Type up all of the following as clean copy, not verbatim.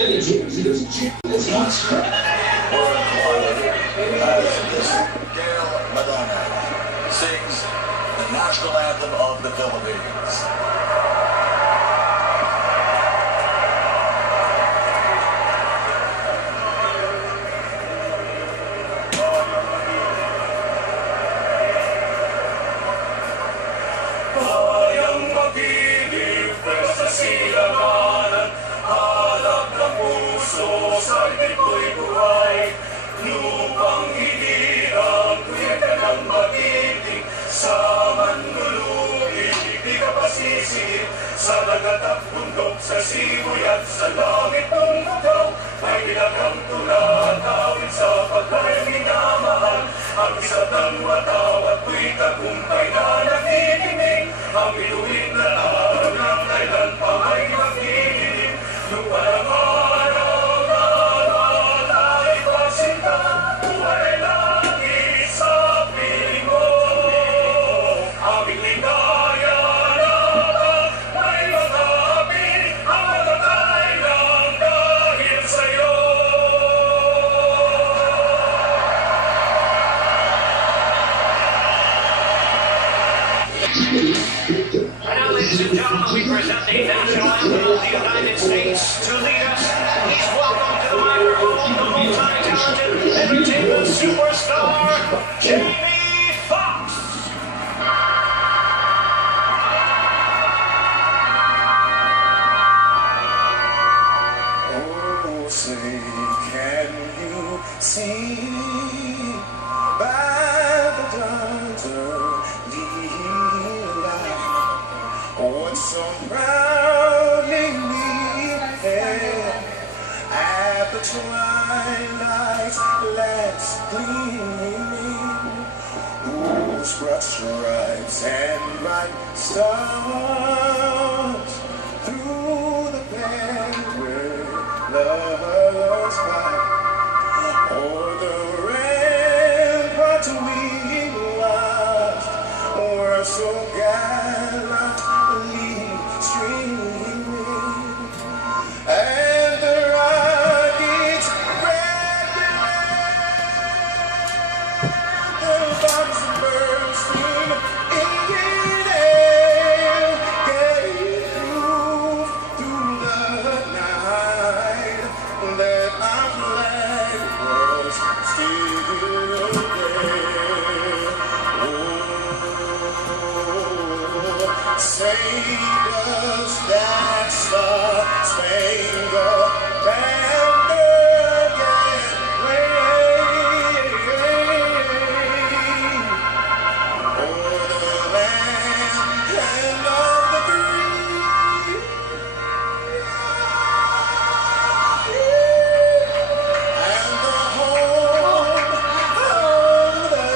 And James doesn't cheat as much. Gail Madonna sings the national anthem of the Philippines. Sa dagat at bundok, sa simoy at sa langit ng butaw, may nilagang tulad, awit sa pagkain minamahal. Ang isa't ang matawat, tuwing tagumpay na nakikinig, ang iluwin na araw ng kailan pa may magdidilim. Nung parang araw na alay pagsinta, buhay langit sa piling mo. Aming ligaya Ladies and gentlemen, we present the national anthem of the United States. To lead us, please welcome to the microphone the multi-talented entertainment superstar, Jamie Foxx. Oh, say, can you see by the dawn's early light what's so proudly we hailed at the twilight's last gleaming, whose broad stripes and bright stars through the perilous fight, o'er the rampart we watched, were so gallantly streaming, and the rockets red the bombs bursting in the air gave proof through the night that our flag was still there. Oh, say does that star-spangled banner yet wave o'er the land of the free, and the home of the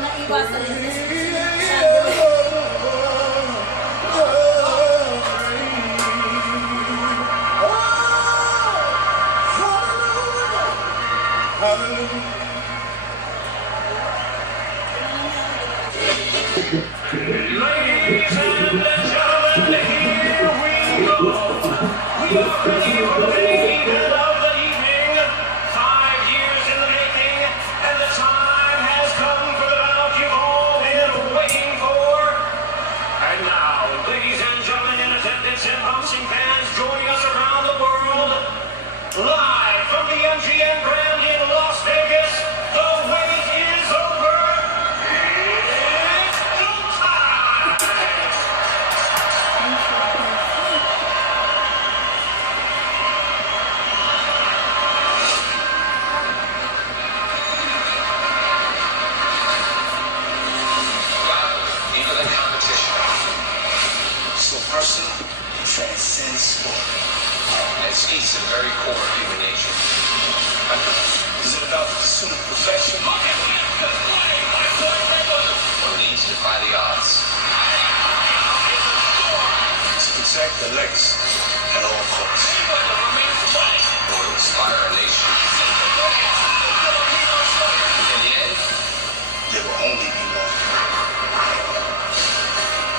Naiwasan din this. Ladies and gentlemen, here we go. We are ready for the main event of the evening. 5 years in the making, and the time has come for the bout you've all been waiting for. And now, ladies and gentlemen, in attendance and bouncing fans joining us around the world, live from the MGM Grand in Las Vegas, the wait is over. It's showtime! Even the competition. So personal, transcends sport. It's each the very core of human nature. Is it about the pursuit of perfection? Or needs to defy the odds? To protect the legacy at all costs. Or to inspire a nation. In the end, there will only be one.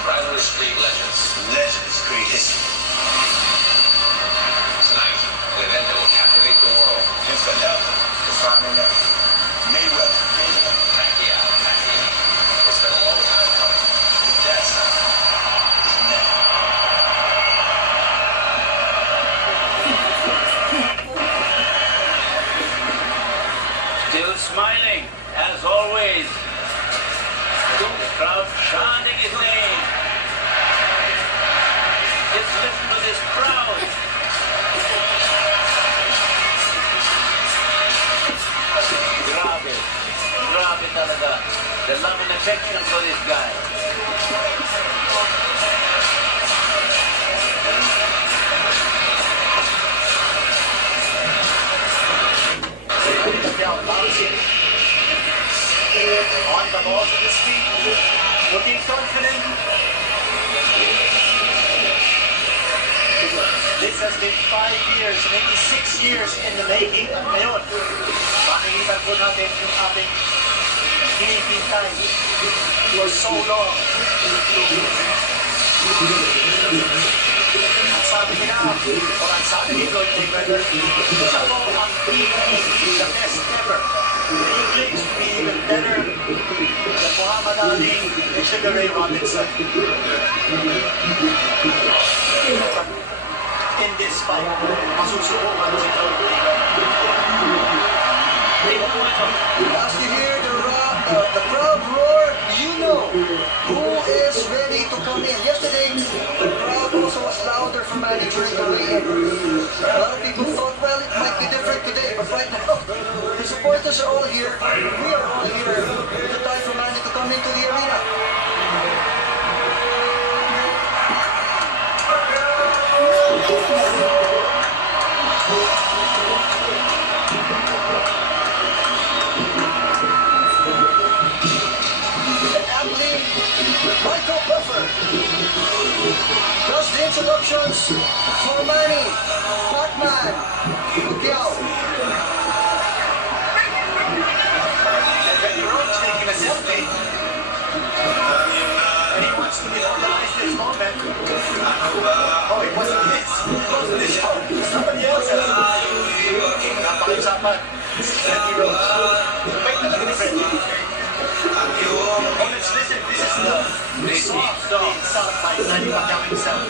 Rivalry Street Legends. Legends create history. to this crowd. Grabe. Grabe talaga. The love and affection for this guy. Now bouncing on the balls of his feet, looking confident. This has been 5 years, maybe 6 years in the making. At ngayon, makikita po natin yung ating hinihintay for so long. Ang sabi nila, o ang sabi ni Floyd Mayweather, siya po ang the best ever. He claims to be even better than Muhammad Ali and Sugar Ray Robinson. In this fight, masusubukan si Floyd Mayweather. As you hear the crowd roar, you know who is ready to come in. Yesterday, the crowd also was louder for Manny during the weigh-in. A lot of people thought, well, it might be different today, but right now, the supporters are all here. We are all here. It's time for Manny to come into the arena. Michael Buffer does the introductions for Manny Pacman Pacquiao. Eddie Rhodes taking a selfie. And he wants to immortalize this moment. Oh, it wasn't his. It wasn't his show. Somebody else's. Napakausapan. Eddie Rhodes. Wait talaga ni Freddie. Oh, let's listen. This is the song being sung by Manny Pacquiao himself.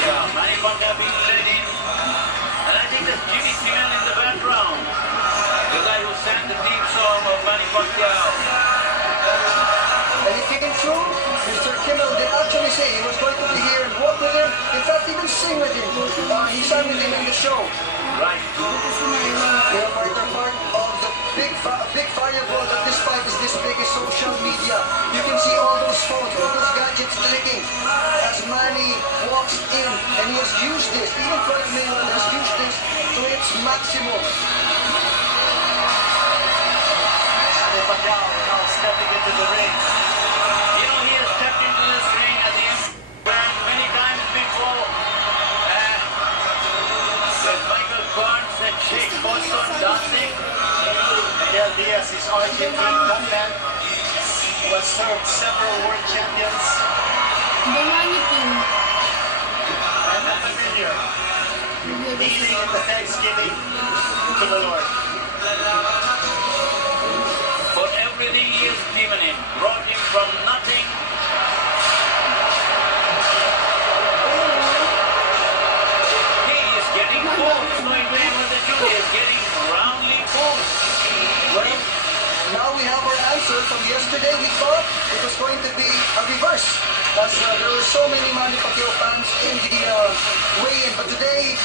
Yeah, Manny Pacquiao being led in. And I think that's Jimmy Kimmel in the background. The guy who sang the theme song of Manny Pacquiao. And it came true. Mr. Kimmel did actually say he was going to be here and walk with him. In fact, even sing with him. He sang with him in the show. Right. They are part of the big fireball that this fight is this big is social media. You can see all those phones, all those gadgets clicking as Manny walks in, and he has used this. Even Floyd Mayweather has used this to its maximum. Manny Pacquiao now stepping into the ring. You know, he has stepped into this ring at the end many times before. With Michael Barnes and Jake Boston dancing. Miguel Diaz is Argentine gunman who has served several world champions The Manny King. and I'm familiar kneeling in the thanksgiving to the Lord. For everything he has given him, brought him from nothing. He is getting posed. Floyd Mayweather Jr. is getting roundly posed. Well, now we have our answer from yesterday. We thought it was going to be a reverse, as there were so many Manny Pacquiao fans in the weigh-in. But today,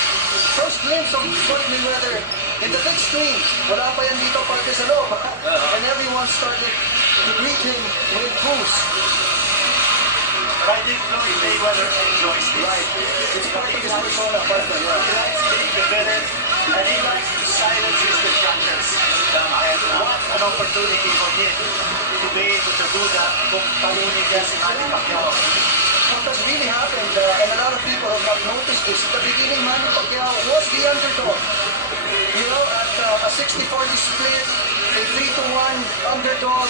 first glimpse of Floyd Mayweather in the big screen. Wala pa yan dito parte sa loob. And everyone started to greet him with boos. But I think Floyd Mayweather enjoys this. Right. It's part of his persona, partner. He likes being the villain and he likes to silence his detractors. And what an opportunity for him to be able to do that kung talunin niya si Manny Pacquiao. What has really happened, and a lot of people have not noticed this, at the beginning Manny Pacquiao was the underdog. You know, at a 60-40 split, a 3-1 underdog,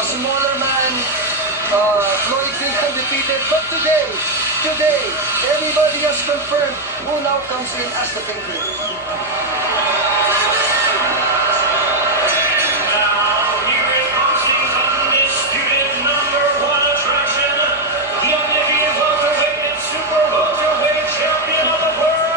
a smaller man, Floyd being undefeated. But today, everybody has confirmed who now comes in as the favorite. Super welterweight champion of the world.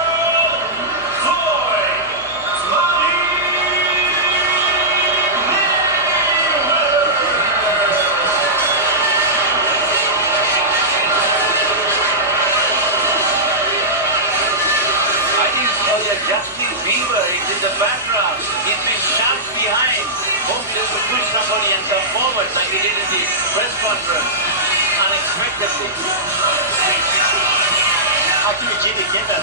Oh yeah, Justin Bieber is in the background. He's been shot behind. Hopefully he will push somebody and come forward like he did in the press conference. Unexpectedly. Actually, Jimmy Kimmel,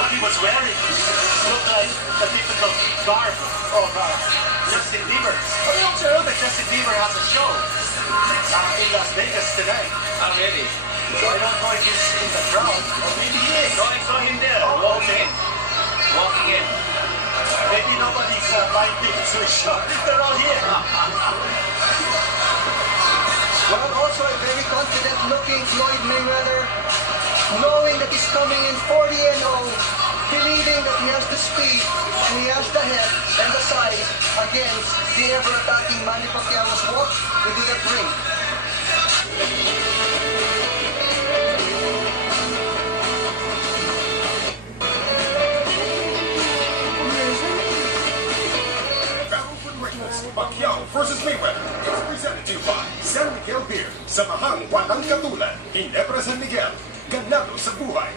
what he was wearing looked like the typical garb of Justin Bieber. But we also know that Justin Bieber has a show in Las Vegas tonight. Oh, really? So I don't know if he's in the crowd, or maybe he is. No, I saw him there, walking in. Maybe nobody's buying tickets to his show. They're all here. Well, also a very confident-looking Floyd Mayweather, knowing that he's coming in 40-0, believing that he has the speed and he has the head and the size against the ever-attacking Manny Pacquiao's walk into that ring. Pacquiao versus Mayweather is presented to you by San Miguel Beer. Samahang walang katulad. Ginebra San Miguel. Ganado sa buhay.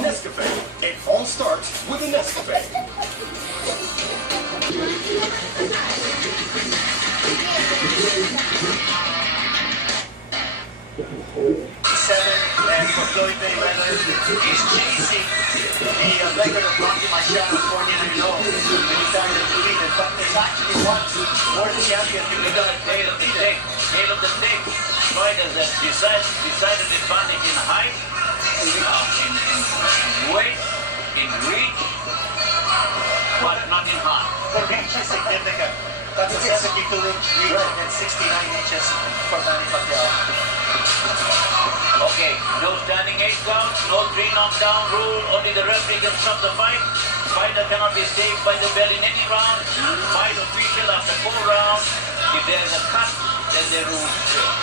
Nescafe. It all starts with a Nescafe. And for Floyd Mayweather, he's chasing the record of Rocky Machado, 49-0, when he started defeated. But there's actually one world champion who got a tail of the stick. Tail of the stick. Floyd has a decided advantage in height, in weight, in reach, but not in height. The reach is significant. That's a 72-inch reach and 69 inches for Manny Pacquiao. Okay, no standing 8 counts, no 3 knockdown rule, only the referee can stop the fight. Fighter cannot be saved by the bell in any round. Fight official after 4 rounds. If there is a cut, then the rule change.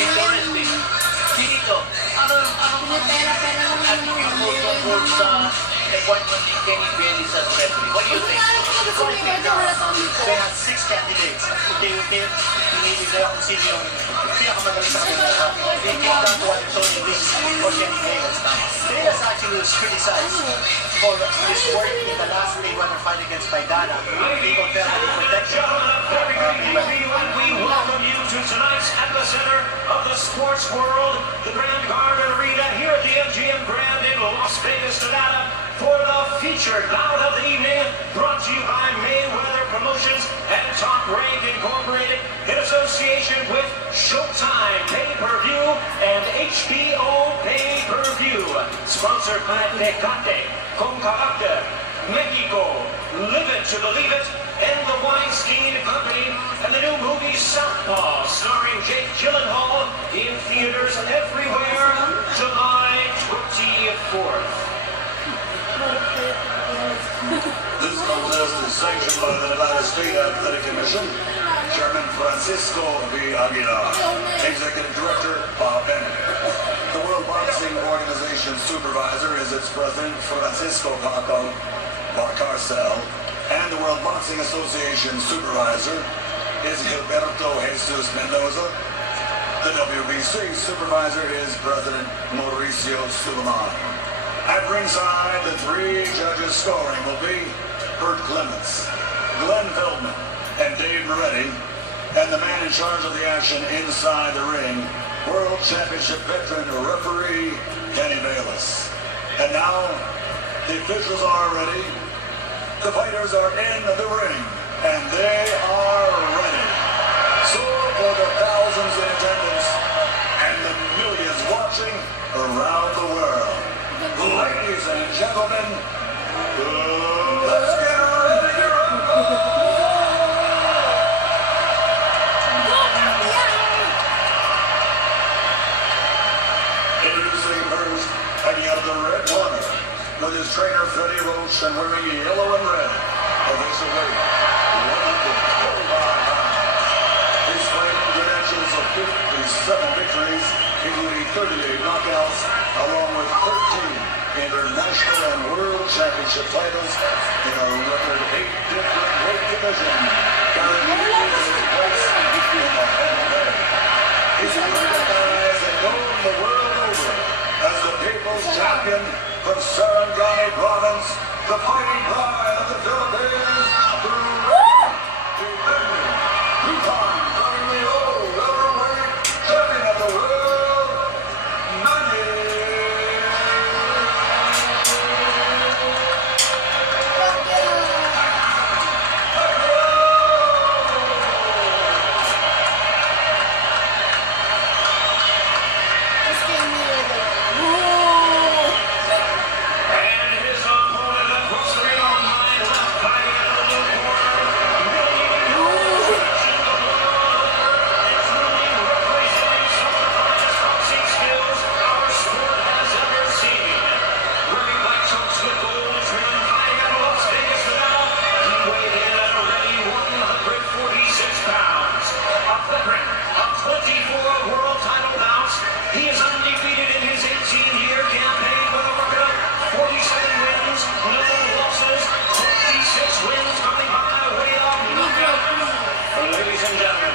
Interesting. Finito. Ano tungkol sa appointment ni Kenny Bayless as referee? What do you think? They had 6 candidates. Pinili kung sino yung pinakamagaling sa kanila. They came down to Anthony Lynch or Kenny Bayless. Bayless actually was criticized for his work in the last Mayweather fight against Maidana. People felt that he protected Very good evening, and we welcome you to tonight's epicenter of the sports world, the Grand Garden Arena here at the MGM Grand in Las Vegas, Nevada, for the featured bout of the evening, brought to you by Mayweather Promotions and Top Rank Incorporated in association with Showtime Pay-Per-View and HBO Pay-Per-View. Sponsored by Tecate, Con Carácter, Mexico, Live It to Believe It, and the Weinstein Company, and the new movie Southpaw, starring Jake Gyllenhaal, in theaters everywhere, July 24th. This contest is sanctioned by the Nevada State Athletic Commission. Chairman Francisco V. Aguilar. Executive Director Bob Bennett. The World Boxing Organization Supervisor is its President Francisco Paco Barcarcel. And the World Boxing Association Supervisor is Gilberto Jesus Mendoza. The WBC Supervisor is President Mauricio Suleiman. At ringside, the 3 judges scoring will be Bert Clements, Glenn Feldman, and Dave Moretti. And the man in charge of the action inside the ring, World Championship veteran referee Kenny Bayless. And now, the officials are ready. The fighters are in the ring, and they are ready. So for the thousands in attendance and the millions watching around the world. Ladies and gentlemen, let's get ready to rumble! Introducing first, hanging out of the red corner, with his trainer Freddie Roach and wearing yellow and red. Official weight, 145 pounds. His fighting credentials of 57 victories, including 38 knockouts, along with 13 international and world championship titles in a record 8 different weight divisions, guaranteed his place in the Hall of Fame. He's recognized and known the world over champion from Sarangani Province, the fighting pride of the Philippines, two-time WBO welterweight champion of the world, Manny Let's get me with it. And his opponent across the ring on my left, fighting out of the blue corner, representing some of the finest boxing skills our sport has ever seen. Wearing black trunks with gold trim, fighting out of Las Vegas, Nevada. He weighed in at a ready 146 pounds. A veteran of 24 world title bouts, he is undefeated in his 18-year campaign with a record of 47 wins, no losses, 26 wins coming by way of knockout. Ladies and gentlemen,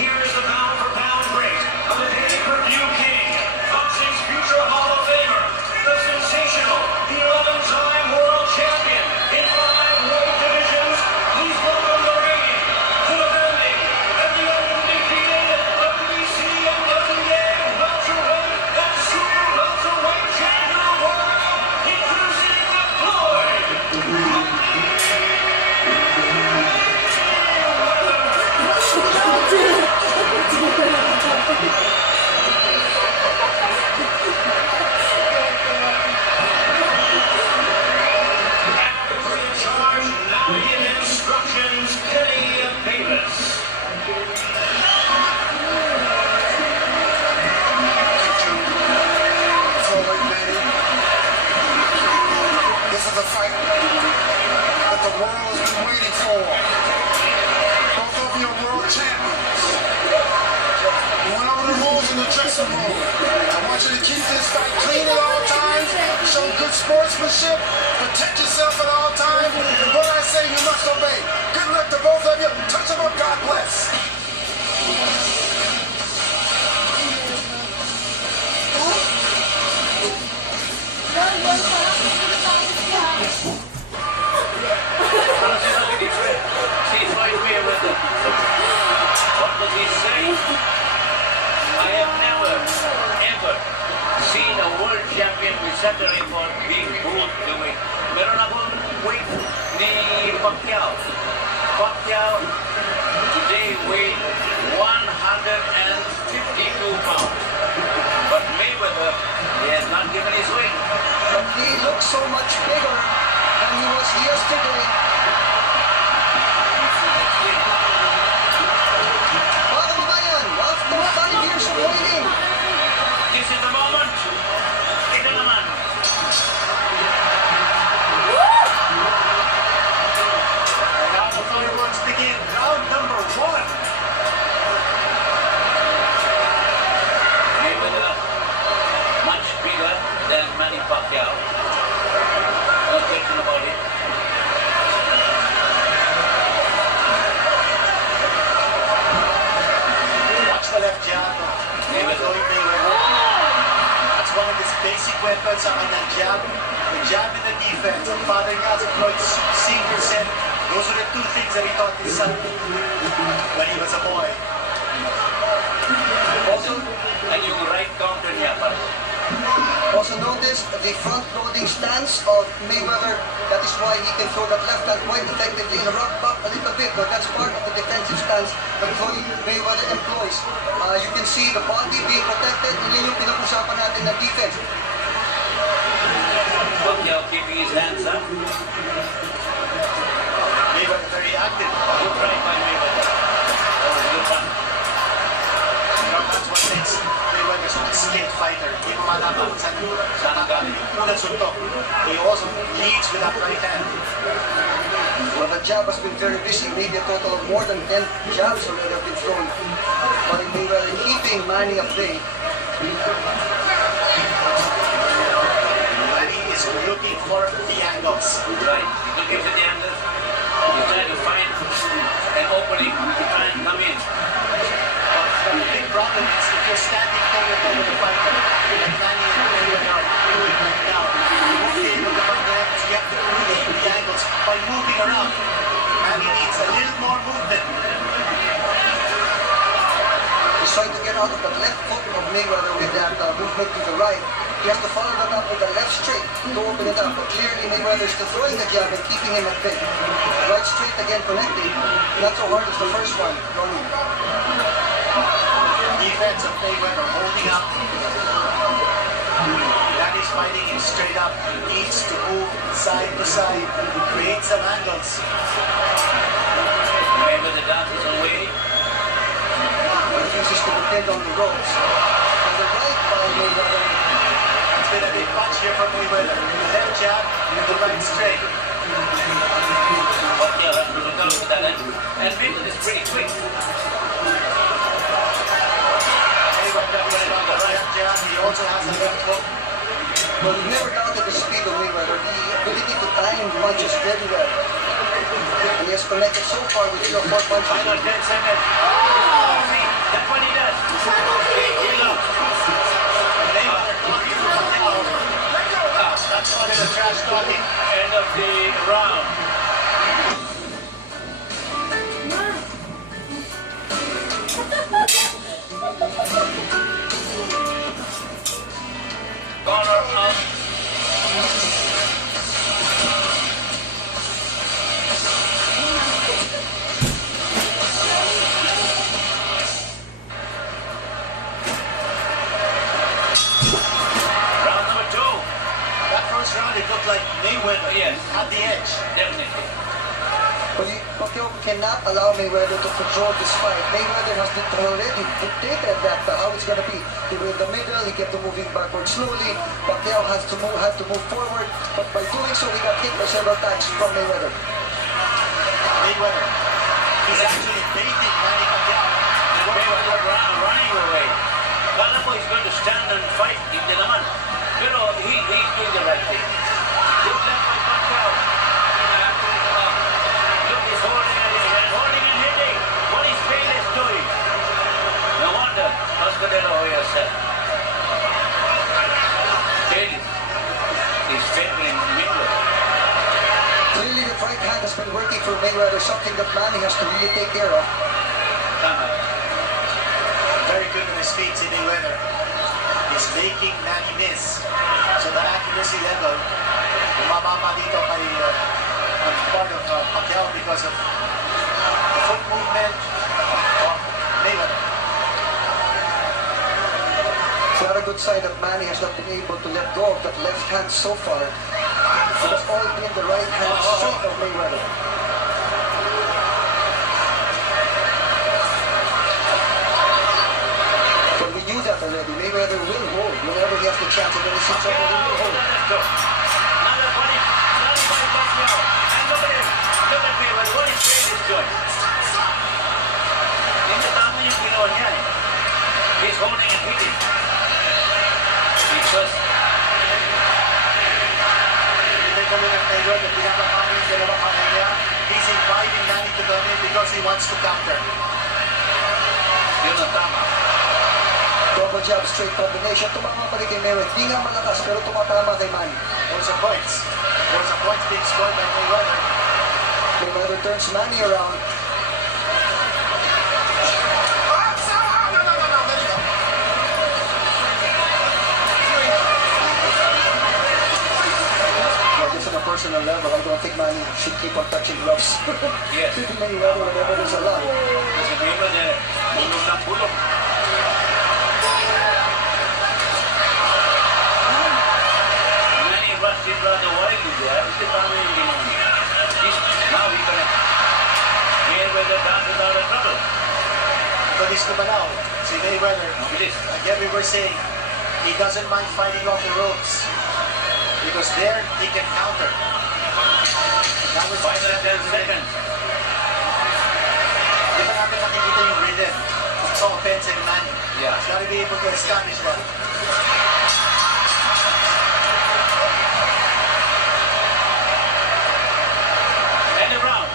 here is the pound-for-pound great of the pay-per-view king, boxing's future Hall of Famer, the sensational 11-time world champion in 5 weight divisions. Please welcome the reigning, the defending, and the undefeated WBC and WBA welterweight and super welterweight champion of the world, introducing Floyd. After in charge, now in instructions, Kenny Davis. This is a fight that the world has been waiting for. Both of you are world champions. You went over the rules in the dressing room. I want you to keep this fight clean at all times, show good sportsmanship, protect yourself at all times, and what I say you must obey. Good luck to both of you. Touch them up, God bless. See Floyd Mayweather. What does he say? I have never, ever seen a world champion with such a record being booed doing. Meron akong weight ni Pacquiao. Pacquiao today weighed 152 pounds. But Mayweather, he has not given his weight. But he looks so much bigger than he was yesterday. Mga kababayan, after 5 years of waiting, This is the moment. Ito naman. And now the fireworks begin. Round number 1. Mayweather, much bigger than Manny Pacquiao. No question about it. Watch the left jab. Mayweather. That's one of his basic weapons sa kanyang jab. The jab and the defense. Ang father niya, si Floyd Sr. said, those are the 2 things that he taught his son when he was a boy. Also, and yung right counter niya pa. also notice the front-loading stance of Mayweather. That is why he can throw that left hand quite effectively and rock back a little bit, but that's part of the defensive stance that Floyd Mayweather employs. You can see the body being protected, and yun yung pinag-usapan natin na defense. Pacquiao keeping his hands up. Mayweather very active. Good right by Mayweather. That was a good one. That's what makes Mayweather such a skilled fighter. Hindi mo malaman saan galing yung unang suntok. He also leads with that right hand. Well, the jab has been very busy, maybe a total of more than 10 jabs already have been thrown. But Mayweather keeping Manny at bay. Manny is looking for the angles. Right. Looking for the angles. He's trying to find an opening to try and come in. But the big problem is if you're standing toe to toe with the fighter, like Manny and Mayweather are doing right now, the right. He has to follow that up with the left straight to open it up. But clearly Mayweather is still throwing the jab and keeping him at bay. Right straight again connecting. Not so hard as the first one. Ronnie. Defense of Mayweather holding up. Danny's fighting him straight up. He needs to move side to side, create some angles. Mayweather dances away. Refuses to depend on the ropes. And the right by Mayweather. It's been a big punch here from Mayweather. Left jab, the right straight. Pacquiao has to look out for that. And Mayweather is pretty quick. Mayweather put it on the right jab. He also has a left hook. Well, we never doubted the speed of Mayweather, the ability to time punches very well. And he has connected so far with 3 or 4 punches. Final 10 seconds. Oh, see, that's what he does. Here you go. Mayweather talking to Pacquiao. That's one of the trash talking. End of the round. Corner up. Round number 2. That first round, it looked like Mayweather Yes. had the edge. Definitely. But Pacquiao cannot allow Mayweather to control this fight. Mayweather has already dictated that how it's going to be. He went in the middle, he kept moving backward slowly. Pacquiao had to move forward, but by doing so, he got hit by several times from Mayweather. Mayweather, he's actually baiting Manny Pacquiao. And Mayweather running away. Kala mo he's going to stand and fight. Hindi naman. Pero he's doing the right thing. Good left by Pacquiao. Look, he's holding and hitting. What is Bayless doing? No wonder Masvidal Hoya said. Bayless is favoring Mayweather. Clearly, the right hand has been working for Mayweather, something that Manny has to really take care of. Tama. Very good on his feet, si Mayweather. He's making Manny miss. So the accuracy level, bumababa dito kay on part of Pacquiao because of the foot movement of Mayweather. It's not a good sign that Manny has not been able to let go of that left hand so far. It has all been the right hand straight of Mayweather. But we knew that already. Mayweather will hold. Whenever he has the chance of any trouble, he will hold. Another body by Pacquiao. And look at him. Look at Mayweather. What is Bayless doing? Hindi tama yung ginawa niya eh. He's holding and hitting. Because Take a look at Mayweather, pinapapano yung dalawang kamay niya. He's inviting Manny to come in because he wants to counter. yun ang tama. Double jab, straight combination. Tumama pa rin kay Mayweather. Di nga malakas, pero tumatama kay Manny. Those are points. Those are points being scored by Mayweather. Mayweather turns Manny around. On a personal level, I don't think Manny should keep on touching gloves. Yes. Mayweather, whenever there's a lot. Kasi Mayweather, bulong ng bulong. Manny rushed him rather wildly there. Hindi tama yung ginawa niya. Now he gonna Mayweather dances out of trouble. Bilis na ba now? Si Mayweather. Bilis. Again, we were saying he doesn't mind fighting off the ropes because there he can counter. That was Final 10 seconds. Di ba natin nakikita yung rhythm of offense and Manny? Yeah. He's gotta be able to establish that. End of round.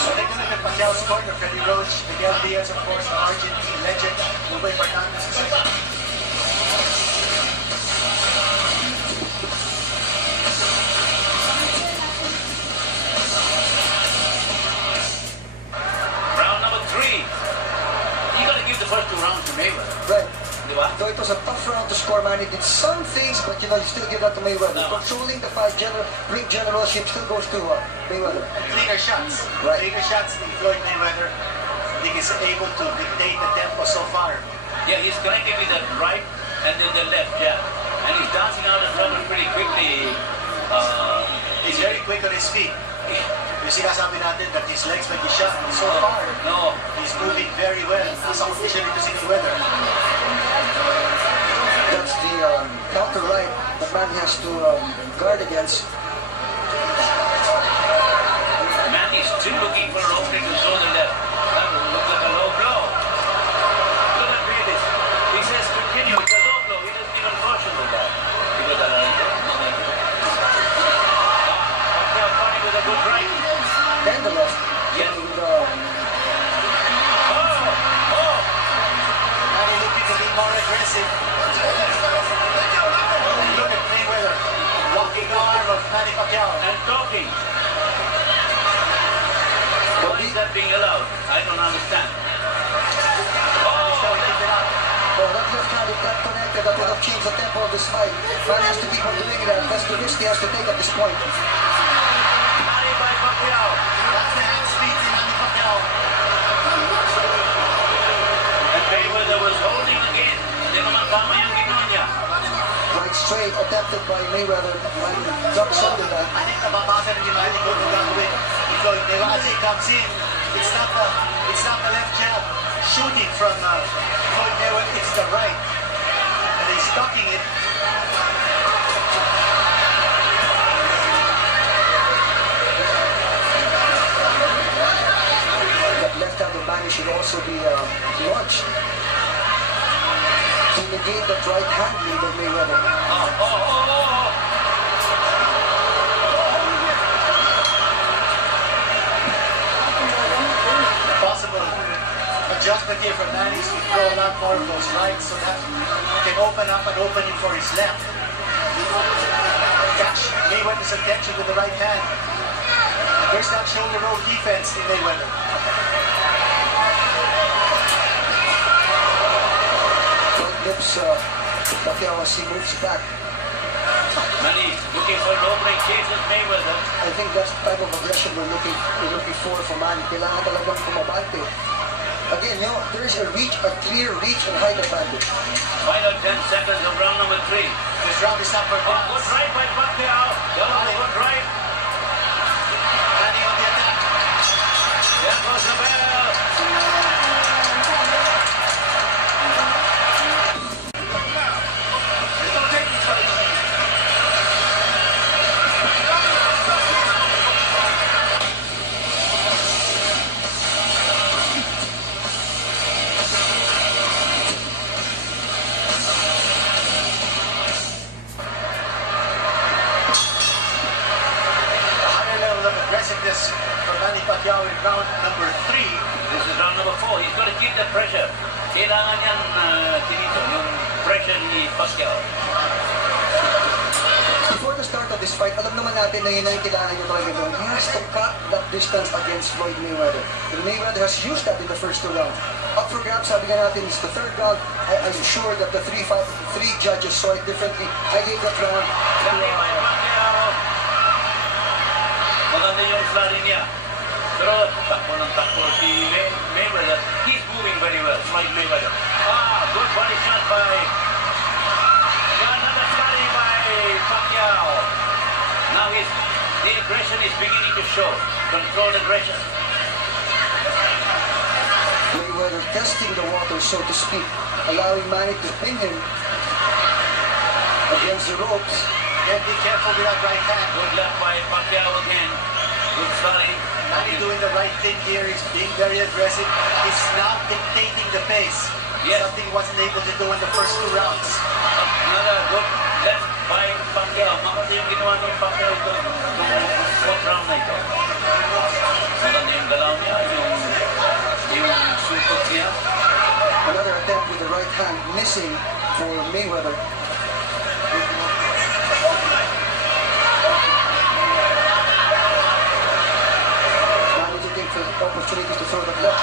So take a look at Pacquiao's corner, Freddie Roach, Miguel Diaz, of course, the Argentine legend, Rubén Fernandez is second. Round number 3. You gotta give the first 2 rounds Right. Di ba? Though it was a tough round to score, man, it did some things, but you know, you still give that to Mayweather. Tama. Controlling the fight, ring generalship still goes to Mayweather. Cleaner shots. Right. Cleaner shots ni Floyd Mayweather. I think he's able to dictate the tempo so far. Yeah, he's connected with the right and then the left jab. And he's dancing out of trouble pretty quickly. He's very quick on his feet. Yung sinasabi natin that his legs might be shot. So far, No. he's moving very well. Nasa condition ito si Mayweather. That's the counter right that man has to guard against. Manny's still looking for an opening to throw the left. That would look like a low blow. Look at this. He says continue. It's a low blow. He doesn't even caution with that. Because they're funny with a good right. And the left. Yes. With, Manny looking to be more aggressive. Look at Mayweather blocking the arm of Manny Pacquiao. And talking. Why is that being allowed? I don't understand. Manny's trying to keep it up. that left hand, if that connected, that would have changed the tempo of this fight. Man has to keep on doing that. That's the risk he has to take at this point. Manny by Pacquiao. That's the hand speed in Manny Pacquiao. And Mayweather was holding again. Hindi naman tama yung ginawa niya. Right straight, attempted by Mayweather. Man ducks under that. I think nababasa rin ni Manny kung ano gagawin. Floyd Mayweather as he comes in. It's not the left jab shooting from Floyd Mayweather. It's the right. And he's ducking it. That left-handed man should also be launched to negate that right hand lead of Mayweather. Possible adjustment here from Manny is to throw a lot more of those rights so that he can open up an opening for his left. Catch Mayweather's attention with the right hand. There's that shoulder roll defense in Mayweather. Right lips Pacquiao as he moves back. Manny looking for an opening, chases Mayweather. I think that's the type of aggression we're looking for Manny. Kailangan talagang kumabante. Again, you know, there is a clear reach and height advantage. Final 10 seconds of round number 3. This round is not for Good bounce. right by Pacquiao. Good right. Manny on the attack. There goes the bell. Aggressiveness from Manny Pacquiao in round number 3. This is round number 4. He's got to keep the pressure. Kailangan niyang tinito, yung pressure ni Pacquiao. Before the start of this fight, alam naman natin na yun na yung kailangan nyo talaga doon. He has to cut that distance against Floyd Mayweather. And Mayweather has used that in the first 2 rounds. Up for grabs, sabi nga natin, is the 3rd round. I'm sure that the three judges saw it differently. I gave that round to Dali by Pacquiao. Maganda yung sliding niya. Pero takbo ng takbo si Mayweather. He's moving very well, Floyd Mayweather. Good body shot by... Another sliding by Pacquiao. Now the aggression is beginning to show. Controlled aggression. Mayweather testing the water, so to speak, allowing Manny to pin him against the ropes. Again, be careful with that right hand. Good luck by Pacquiao again. Good sliding. Manny doing the right thing here. He's being very aggressive. He's now dictating the pace. Yes. Something he wasn't able to do in the first 2 rounds. Another good left by Pacquiao. Maganda yung ginawa ng Pacquiao ito. Itong round na ito. Maganda yung galaw niya. Yung supot niya. Another attempt with the right hand missing for Mayweather. Manny looking for opportunities to throw the left.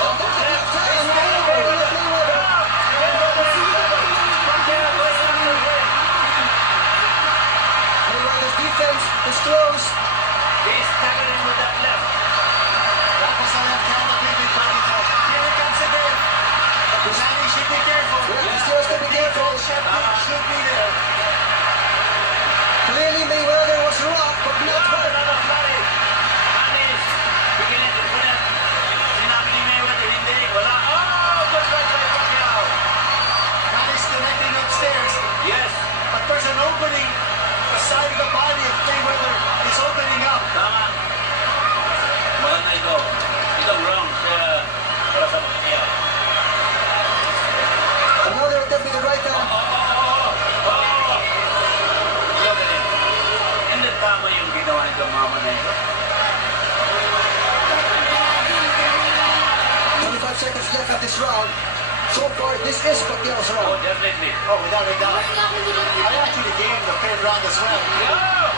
is Pacquiao's Oh, round. definitely. Oh, without a doubt. I actually gave him the third round as well. Yeah!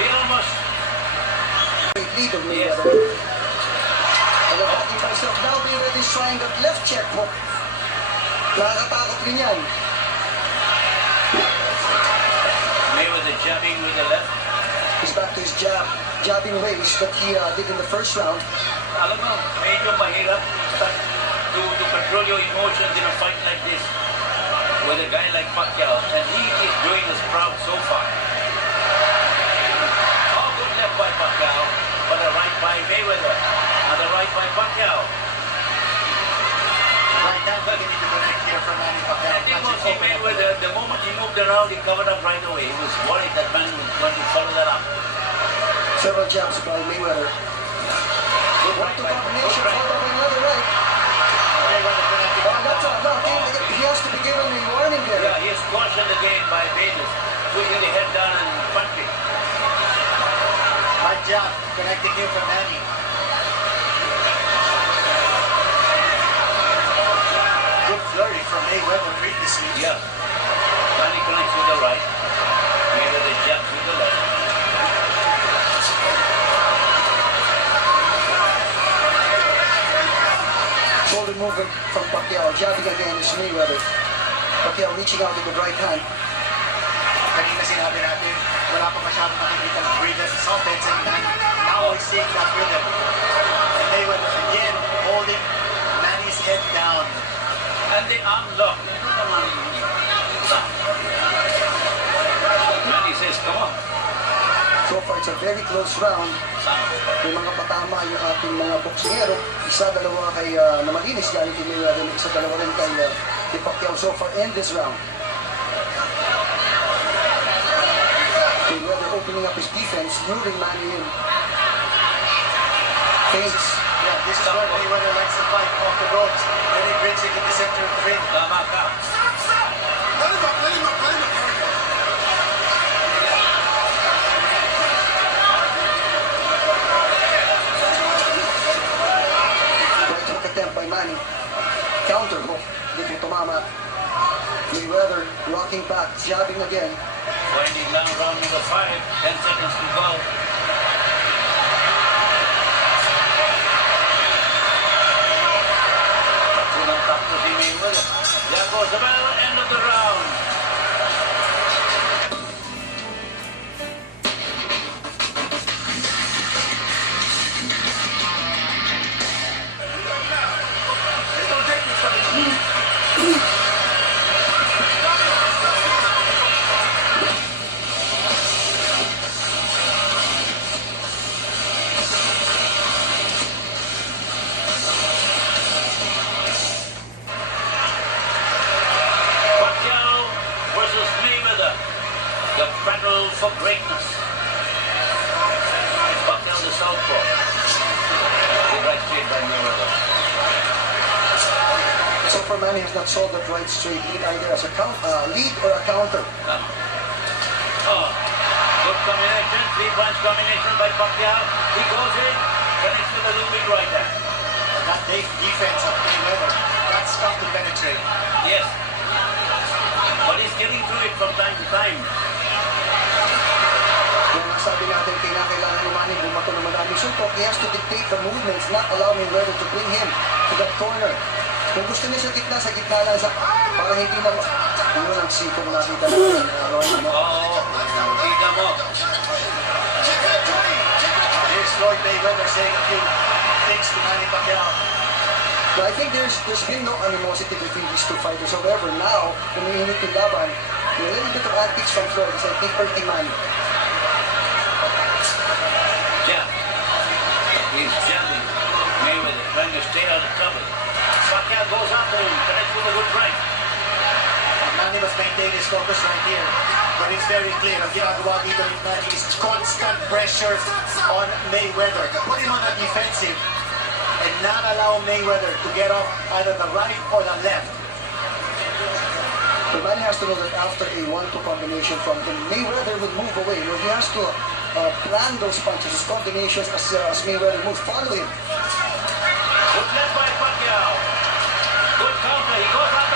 He almost... Great lead of Yes. Mayweather. And I'm talking to myself, now Mayweather is trying that left check hook. Nakakatakot rin yan. Mayweather jabbing with the left. He's back to his jabbing ways that he did in the first round. Alam mo, medyo mahirap to control your emotions in a fight like this with a guy like Pacquiao, and he is doing his proud so far. Oh, good left by Pacquiao, but a right by Mayweather, and a right by Pacquiao. Right now, we're going to connect here from Manny Pacquiao. I think we'll see Mayweather, the moment he moved around, he covered up right away. He was worried that man was going to follow that up. Several jabs by Mayweather. Good right One-two by combination Good right. followed by Mayweather right. Mayweather connecting. He has to be given a warning there. Yeah, he's cautioned again by Davis, putting the head down and punching. Right jab, connecting here from Manny. Good flurry from Mayweather previously. Yeah. Manny connects with the right. Mayweather jabs with the left. Shoulder movement from Pacquiao. Jabbing again is Mayweather. Pacquiao reaching out with the right hand. Kanina sinabi natin, wala pa masyadong nakikita ng breathers sa offense and now we're seeing that rhythm. And Mayweather again holding Manny's head down. And the arm lock. Manny says, come on. So far, it's a very close round. May mga patama yung ating mga boksingero. Isa, dalawa kay na malinis galing kay Mayweather. Isa, dalawa rin kay Pacquiao so far in this round. Mayweather opening up his defense, luring Manny in. Feints. Yeah, this is where Mayweather likes to fight off the ropes. Then he brings it in the center of the ring. Tama ka. Right hook attempt by Manny. Counter hook. Dito tumama. Mayweather rocking back, jabbing again. Winding down round number 5. 10 seconds to go. Unang takto si Mayweather. There goes the bell. End of the round. Pacquiao versus Mayweather. The battle for greatness. Pacquiao the southpaw. The right straight by Mayweather. So far, Manny has not sold that right straight lead either as a lead or a counter. Oh, good combination. 3-punch combination by Pacquiao. He goes in, connects with a looping right hand. That defense of Mayweather, that's tough to penetrate. Yes. But he's getting through it from time to time. Yung sabi natin, kailangan ni Manny bumato ng maraming suntok. He has to dictate the movements, not allow Mayweather to bring him to that corner. Kung gusto niya sa gitna lang sa para hindi na yun ang sikong nakita natin. Oo, kita mo. Here's Floyd Mayweather saying a few things to Manny Pacquiao. But I think there's been no animosity between these two fighters. However, now, umiinit yung laban, may a little bit of antics from Floyd. It's like hurting Manny. Yeah. He's jamming Mayweather, trying to stay out of trouble. Pacquiao goes after him, connects with a good right. Manny must maintain his focus right here. But it's very clear, ang ginagawa dito ni Manny is constant pressure on Mayweather. Put him on the defensive and not allow Mayweather to get off either the right or the left. But Manny has to know that after a 1-2 combination from him, Mayweather will move away. You know, he has to plan those punches, those combinations as Mayweather moves. Follow him. Good left by Pacquiao. Good counter. He goes after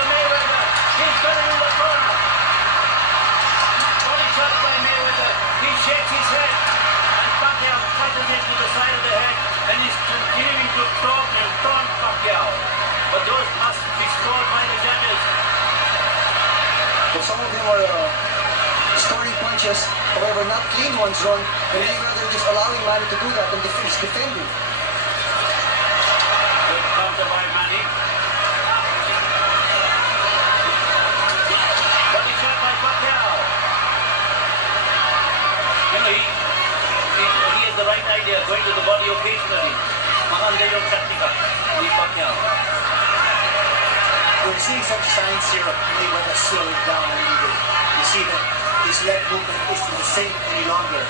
for storing punches, however not clean ones, Ron. And Mayweather just allowing Manny to do that and he's defending. Good counter by Manny. Body shot by Pacquiao. You know, he has the right idea, going to the body occasionally. Maganda yung taktika ni Pacquiao. We're seeing some signs here of Mayweather slowing down a little bit. You see that his leg movement isn't the same any longer.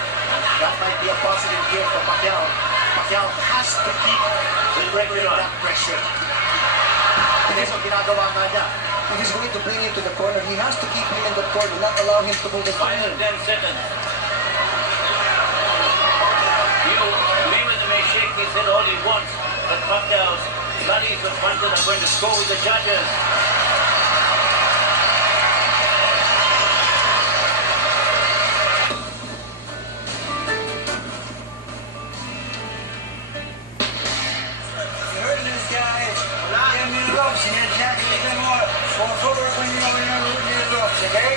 That might be a positive here for Pacquiao. Pacquiao has to keep regulating that pressure. This ang ginagawa nga niya. If he's going to bring him to the corner, he has to keep him in the corner, not allow him to move the Final 10 seconds. Mayweather may shake his head all he wants, but Pacquiao's bodies and punches are going to score with the judges. You heard this, guys. Give me the ropes. You need to jack it even more. Go forward when you need the ropes, okay?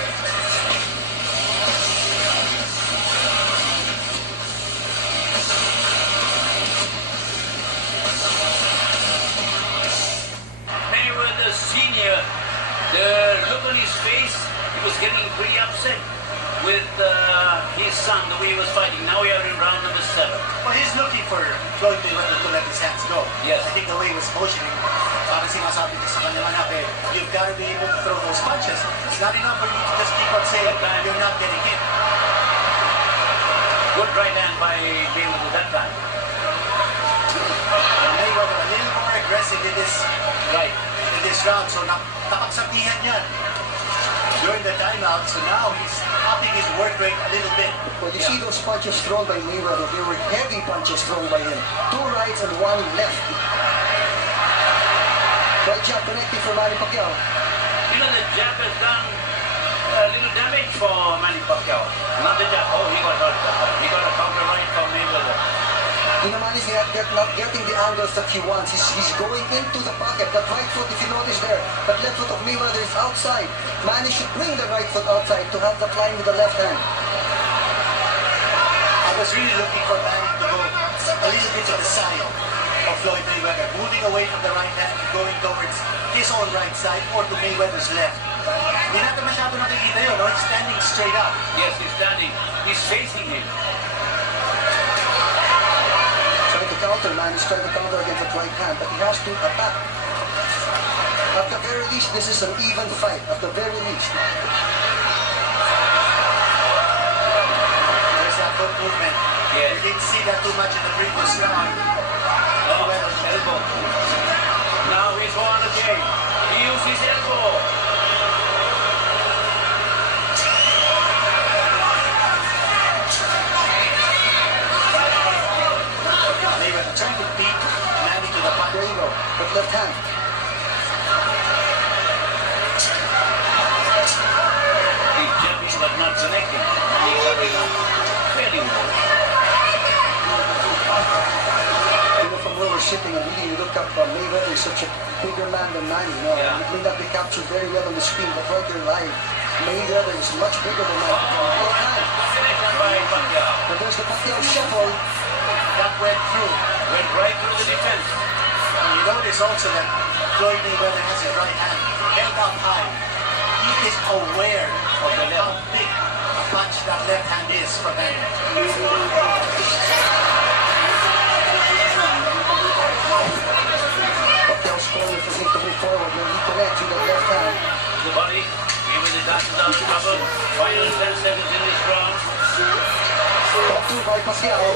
Mayweather Senior, the look on his face, he was getting pretty upset with his son, the way he was fighting. Now we are in round number 7. Well, he's looking for Floyd Mayweather to let his hands go. Yes. I think the way he was motioning, parang sinasabi ko sa kanyang anak, you've got to be able to throw those punches. It's not enough for you to just keep on saying you're not getting hit. Good right hand by Mayweather that time. Mayweather a little more aggressive in this round, so napagsabihan yan during the timeout, so now he's upping his work rate a little bit. Well, you see those punches thrown by Mayweather, they were heavy punches thrown by him. 2 rights and 1 left. Right jab connecting for Manny Pacquiao. You know, the jab has done a little damage for Manny Pacquiao. Not the jab. Oh, he got hurt. He got a counter right from Mayweather. Manny's not getting the angles that he wants. He's going into the pocket. That right foot, if you notice there, that left foot of Mayweather is outside. Manny should bring the right foot outside to have the climb with the left hand. I was really looking for Manny to go a little bit to the side of Floyd Mayweather, moving away from the right hand and going towards his own right side or to Mayweather's left. Hindi natin masyado nakikita yun, no? He's standing straight up. Yes, he's standing. He's facing him. Counter, man is trying to counter against the right hand, but he has to attack. At the very least, this is an even fight. At the very least. There's that foot movement. Yes. We didn't see that too much in the previous round. Elbow. Now he's on again. He used his elbow. Trying to beat Manny to the punch. There you go, with left hand. He's jumping but not connecting. He's coming up fairly well. You know, from where we're sitting and really look up, Mayweather is such a bigger man than Manny. No, Yeah. It may not be captured very well on the screen, but right there live, Mayweather is much bigger than Manny. Left hand. Combination by Pacquiao. And there's the Pacquiao shuffle. That went through. Went right through the defense. And you notice also that Floyd Mayweather has his right hand held up high. He is aware of how big a punch that left hand is for Manny. Pacquiao's corner for him to move forward when he connects with the left hand. The body, Mayweather dances down the cover. Final 10 seconds in this round. Top 2 by Pacquiao.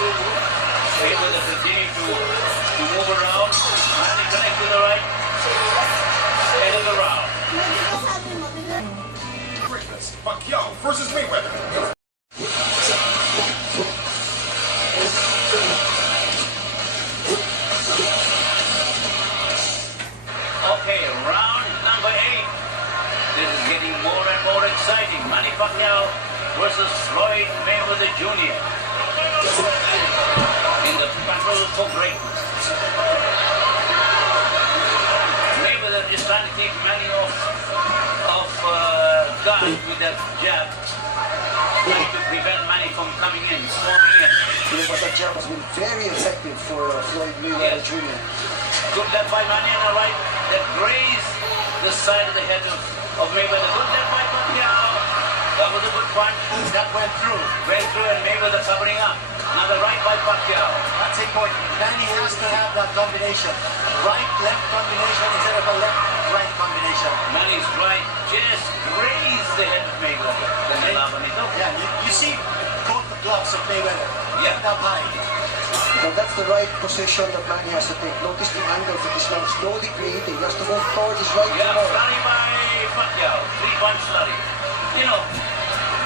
Mayweather continuing to move around. Manny connect to the right. End of the round. Greatness. Pacquiao versus Mayweather. Okay, round number 8. This is getting more and more exciting. Manny Pacquiao versus Floyd Mayweather Jr. in the battle for greatness. Mayweather is trying to keep Manny off guard with that jab, trying to prevent Manny from coming in, swarming in. Yeah, but that jab has been very effective for Floyd Mayweather Yes. Jr. Good left by Manny on the right that grazed the side of the head of Mayweather. Good left by Pacquiao. That was a good punch. That went through. Went through and Mayweather covering up. Another right by Pacquiao. That's important. Manny has to have that combination. Right-left combination instead of a left-right combination. Manny's right just grazed the head of Mayweather. Then laban ito. Yeah, you see both the gloves of Mayweather. Yeah. Up high. Now that's the right position that Manny has to take. Notice the angle that he's now slowly creating. He has to move towards his right Yeah, more. slurry by Pacquiao. 3-punch slurry. You know,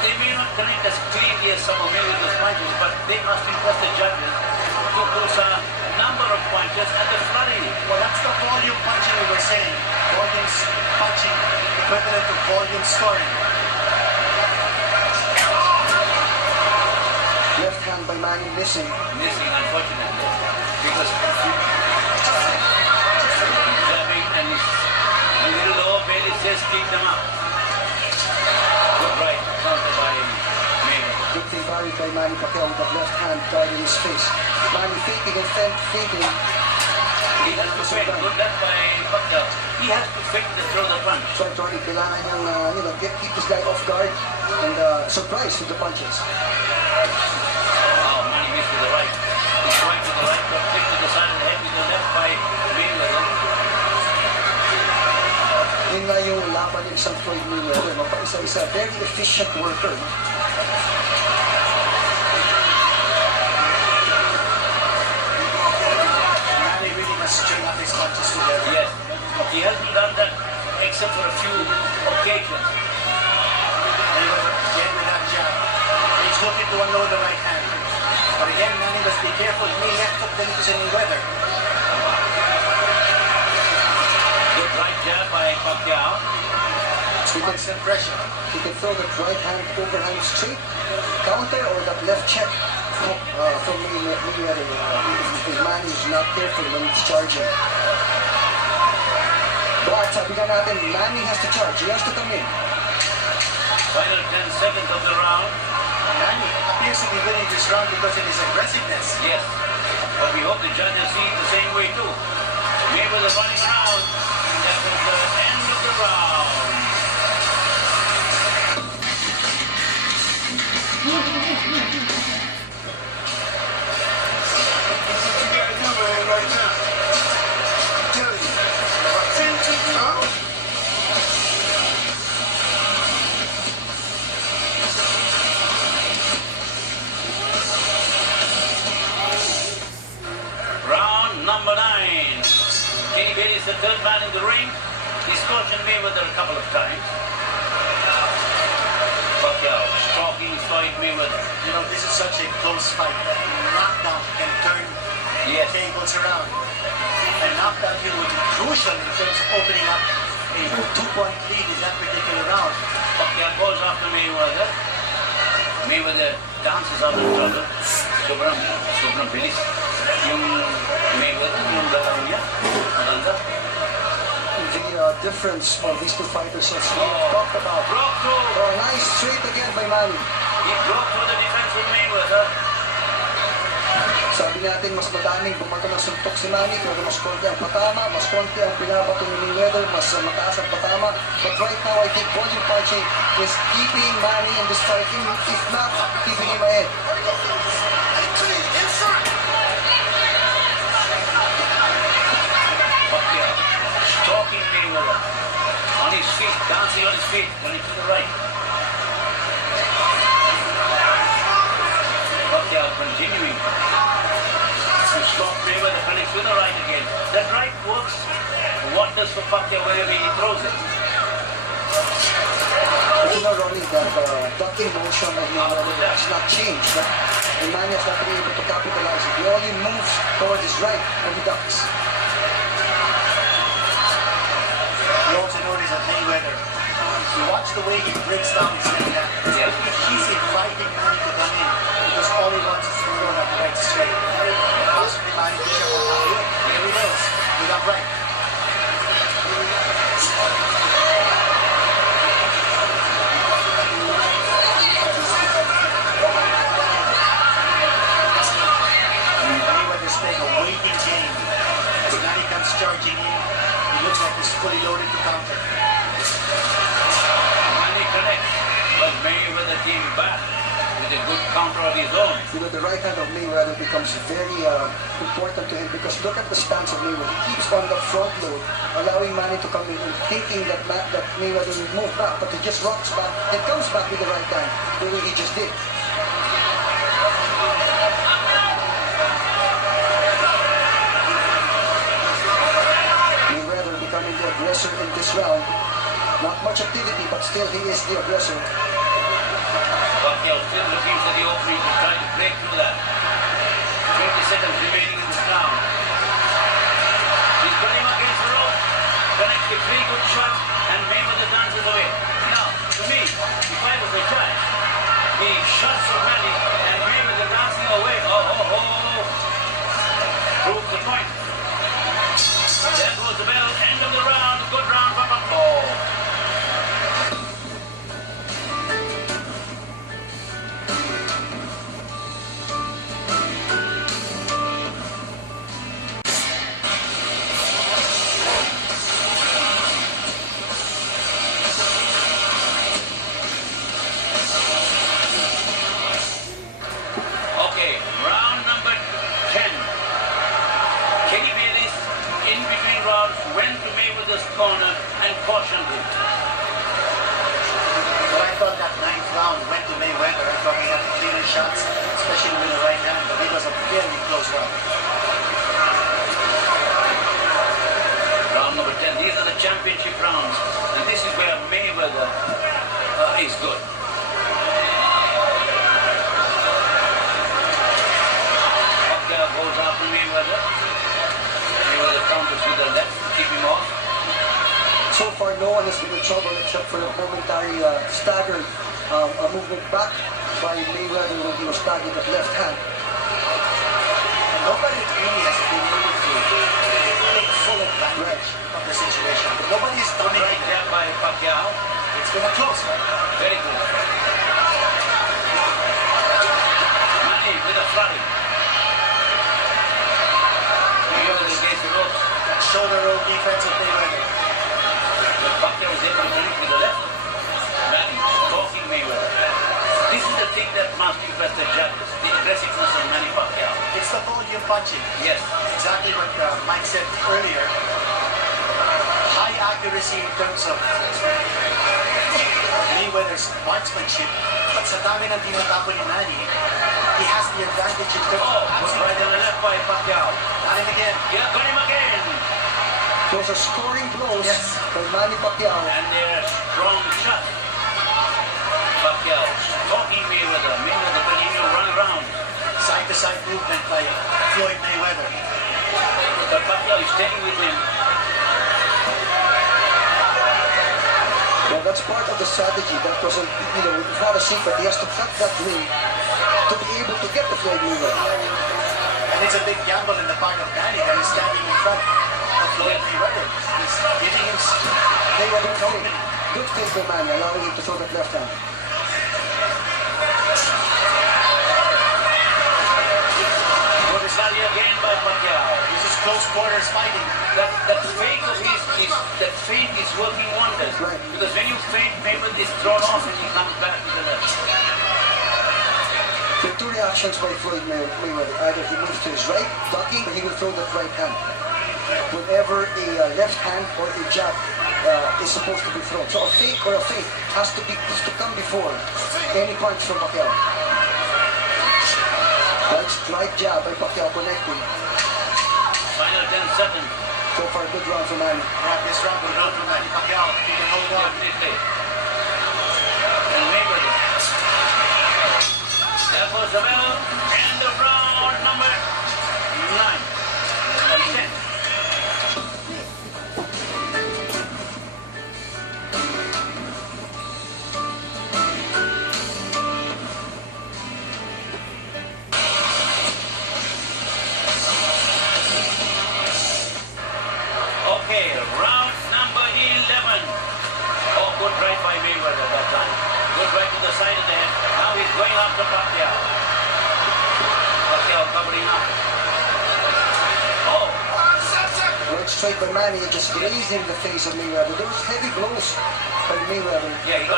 they may not connect as cleanly as some of Mayweather's punches, but they must impress the judges to put a number of punches at the flurry. Well, that's the volume punching we were saying. Volume punching equivalent to volume scoring. Left hand by Manny missing. Missing, unfortunately, because jabbing and he's a little low, Bailey just keep them up. Good right, counter by Mayweather. Good thing buried by Manny Pacquiao with that left hand guarding his face. Manny faking and faking. He has to fake. Good left by Pacquiao. He has to fake to throw the punch. So Tony, kailangan niyang keep this guy off guard and surprise with the punches. Oh, Manny missed to the right. He's right to the right, but flick to the side of the head with the left by Mayweather. Yun nga yung laban ng isang Floyd Mayweather. Mapag-isa-isa, very efficient worker. Manny really must string up his punches together. Yes. He hasn't done that except for a few occasions. Mayweather again with that jab. He's looking to unload the right hand. But again, Manny must be careful. He may left hook the knees in Mayweather. Good right jab by Pacquiao. Constant pressure. He can throw that right hand overhand straight counter or that left check from Mayweather if Manny is not careful when he's charging. But sabi nga natin, Manny has to charge. He has to come in. Final 10 seconds of the round. Manny appears to be winning this round because of his aggressiveness. Yes. But we hope the judges see it the same way too. Mayweather running around. That was the end of the round. Round number 9. Kenny Bailey is the third man in the ring. He's cautioned Mayweather a couple of times. Pacquiao stalking Floyd Mayweather. You know, this is such a close fight. Knockdown can turn Yes. tables around. And knockdown here would be crucial in terms of opening up a 2-point lead in that particular round. Pacquiao goes after Mayweather. Mayweather dances out of trouble. Sobrang bilis. Yung Mayweather, yung galaw niya. Maganda. The difference of these two fighters as we talked about. Broke through. Oh, nice straight again by Manny. He broke through the defense with Mayweather. Sabi natin, mas madaming bumato ng suntok si Manny, pero mas konti ang patama, mas konti ang pinabato ni Mayweather, mas mataas ang patama. But right now, I think volume punching is keeping Manny in this fight, if not keeping him ahead. Pacquiao stalking Mayweather. On his feet, dancing on his feet, going to the right. Pacquiao continuing to stalk Mayweather, connects with the right again. That right works wonders for Pacquiao wherever he throws it. But you know, Ronnie, that ducking motion of Mayweather has not changed. But Manny has not been able to capitalize it. He only moves towards his right when he ducks. You also notice that Mayweather, you watch the way he breaks down his head now. Yeah. He's inviting Manny to come in because all he wants is to throw that right straight. Possibly Manny to show how good. Here he goes with that right. counter of his own. You know, the right hand of Mayweather becomes very important to him because look at the stance of Mayweather. He keeps on the front load, allowing Manny to come in and thinking that Mayweather will move back, but he just rocks back and comes back with the right hand, the way he just did. Mayweather becoming the aggressor in this round. Not much activity, but still he is the aggressor. Pacquiao still looking for the opening to try to break through that. 20 seconds remaining in this round. He's got him against the rope. Connects with 3 good shots and Mayweather dances away. Now, to me, if I was a judge, the shots from Manny and Mayweather dancing away. Proves the point. There goes the bell. End of the round. Good round for Pacquiao. Corner and cautioned him. So I thought that 9th round went to Mayweather. I thought he had cleaner shots, especially with the right hand, but it was a very close round. Round number 10. These are the championship rounds, and this is where Mayweather is good. Pacquiao goes after Mayweather. Mayweather counters with the left to keep him off. So far, no one has been in trouble except for a momentary staggered movement back by Mayweather when he was tagging that left hand. And nobody really has been able to take full advantage of the situation. Nobody is Right dominating. there by Pacquiao. It's been a close one. Very close. Manny with a flurry. Mayweather against the ropes. Shoulder roll defense of Mayweather. Pacquiao was able to connect with the left. Manny stalking Mayweather. This is the thing that must impress the judges, the aggressiveness of Manny Pacquiao. It's the volume punching. Yes. Exactly what Mike said earlier. High accuracy in terms of Mayweather's marksmanship. But sa dami ng tinatapon ni Manny, he has the advantage in terms of Was right on the left by Pacquiao. Got him again. Yeah, got him again. Those are scoring blows Yes. by Manny Pacquiao. And they're strong shots. Pacquiao stalking Mayweather. Mayweather continue to run around. Side-to-side movement by Floyd Mayweather. But Pacquiao is staying with him. Well, that's part of the strategy. That wasn't, it's not a secret. He has to cut that ring to be able to get the Floyd Mayweather. And it's a big gamble in the part of Manny that he's standing in front of Floyd Mayweather. He's giving him Mayweather Good company. fake. Good fake by Manny, allowing him to throw that left hand. Rally again by Pacquiao. This is close quarters fighting. That fake of his, that feint is working wonders. Right. Because when you feint, Mayweather is thrown off and he comes back to the left. There are two reactions by Floyd Mayweather. Either he moves to his right, ducking, or he will throw that right hand. Whenever a left hand or a jab is supposed to be thrown. So a fake or a feint has to come before any punch from Pacquiao. Right jab by Pacquiao connecting. Final 10 seconds. So far, good round for Manny. Yeah, this round will go from Manny Pacquiao. He can hold on. Definitely. And Mayweather. That was the bell. End of round number 9 and 10. Okay, round number 11. Oh, good right by Mayweather that time. Good right to the side of the head. Now he's going after Pacquiao. Pacquiao covering up. Oh, Great strike by Manny just grazing the face of Mayweather. There was heavy blows by Mayweather. Yeah, he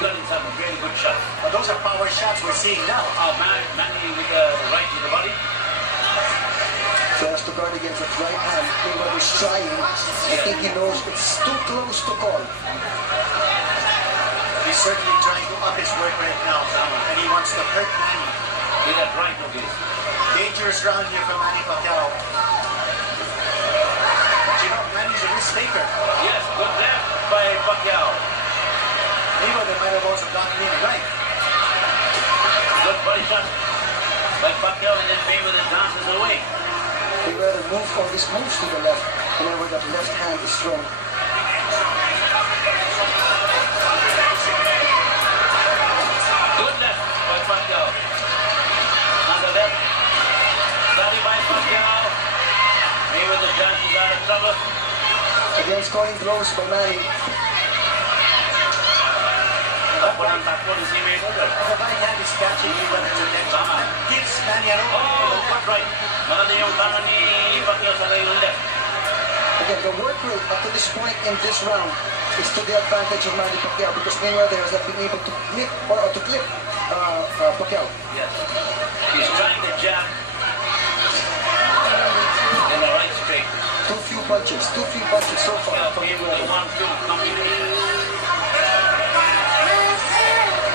got in some really good shots. But those are power shots we're seeing now. Oh, Manny with the right to the body. Tries to guard against that right hand. Mayweather's trying. I think he knows it's too close to call. He's certainly trying to up his work right now. And he wants to hurt Manny. With that right of his. Dangerous round here for Manny Pacquiao. But you know, Manny's a risk taker. Yes, good left by Pacquiao. Mayweather might have also gotten in right. Good body shot by Pacquiao, and then Mayweather dances away. Mayweather moves or this moves to the left whenever that left hand is strong. Good left by Pacquiao. On the left, study by Pacquiao. Mayweather dances out of trouble. Again, scoring blows by Manny. Backward and backward is he Mayweather. The right hand is catching Mayweather's attention. And gives Manny an opening. Oh, good right. Maganda yung tama ni Pacquiao sa left. Again, the work rate up to this point in this round is to the advantage of Manny Pacquiao because Mayweather has not been able to clip Pacquiao. Yes. He's trying to jab in the right straight. Too few punches so far Pacquiao from came with Mayweather. a 1-2 combination.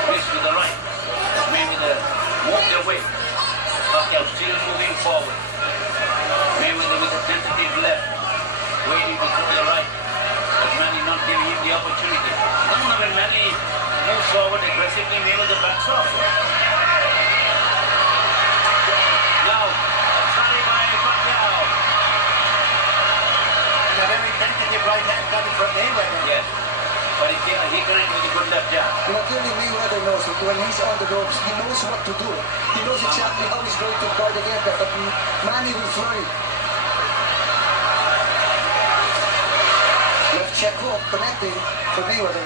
Twist to the right. Mayweather moved away. Pacquiao still moving forward. Mayweather with a tentative left. Waiting to throw the right. But Manny not giving him the opportunity. Now when Manny moves forward aggressively, Mayweather backs off. Now, a try by Pacquiao. And a very tentative right hand coming from Mayweather. Yes. But he connected with a good left jab. You know, clearly Mayweather knows that when he's on the ropes, he knows what to do. He knows exactly how he's going to guard against that, but Manny will flurry. Left check hook connecting for Mayweather.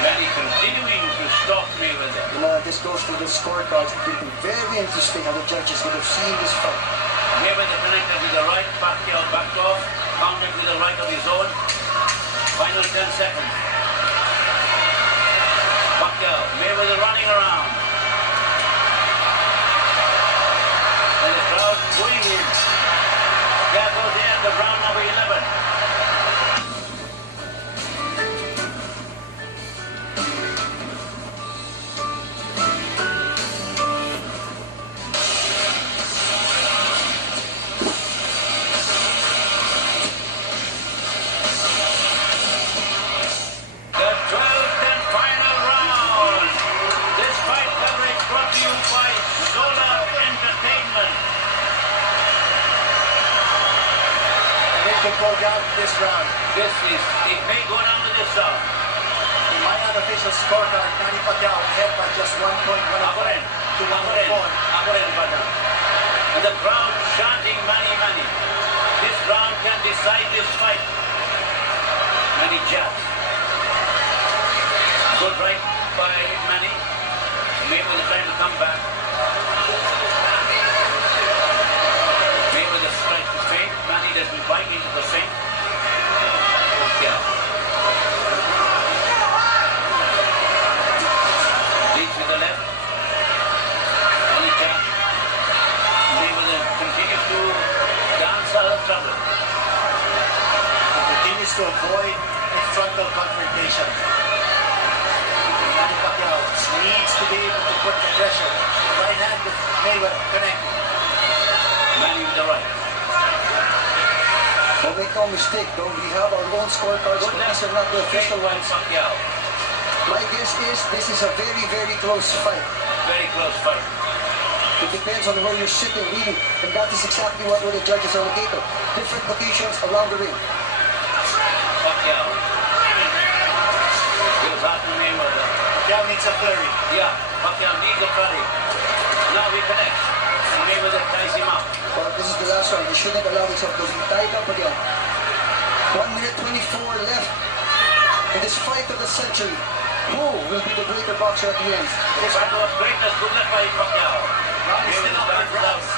Manny continuing to stop Mayweather. You know, this goes to the scorecards. It will be very interesting how the judges would have seen this fight. Mayweather connected with the right, Pacquiao backed off, countered with the right of his own. Final 10 seconds. Pacquiao, Mayweather running around. And the crowd booing him. There goes the end of round number 11. Could go down to this round. It may go down to this round. In my unofficial scorecard, Manny Pacquiao ahead by just 1.1 to 1.4. And the crowd chanting Manny, Manny. This round can decide this fight. Manny jabs. Good right by Manny. Mayweather trying to come back. Mayweather strikes the feint. Manny doesn't bite into the feint. Yeah. Leads with the left. On the jab. Mayweather continues to dance out of trouble. He continues to avoid a frontal confrontation. Manny Pacquiao needs to be able to put the pressure. Right hand to Mayweather connecting. Manny with the right. Don't make no mistake, though. We have our own scorecards, but these are not the official ones. Pacquiao. My guess is this is a very, very close fight. Very close fight. It depends on where you're sitting, really. And that is exactly what the judges are looking at. Different locations around the ring. Pacquiao. Goes after Mayweather. Pacquiao needs a flurry. Yeah, Pacquiao needs a flurry. Now he connects. And Mayweather ties him up. But this is the last round. He shouldn't allow himself to be tied up again. 1 minute 24 left in this fight of the century. Who will be the greater boxer at the end? This fight was greatness. Good luck by Pacquiao. Round is still up for grabs.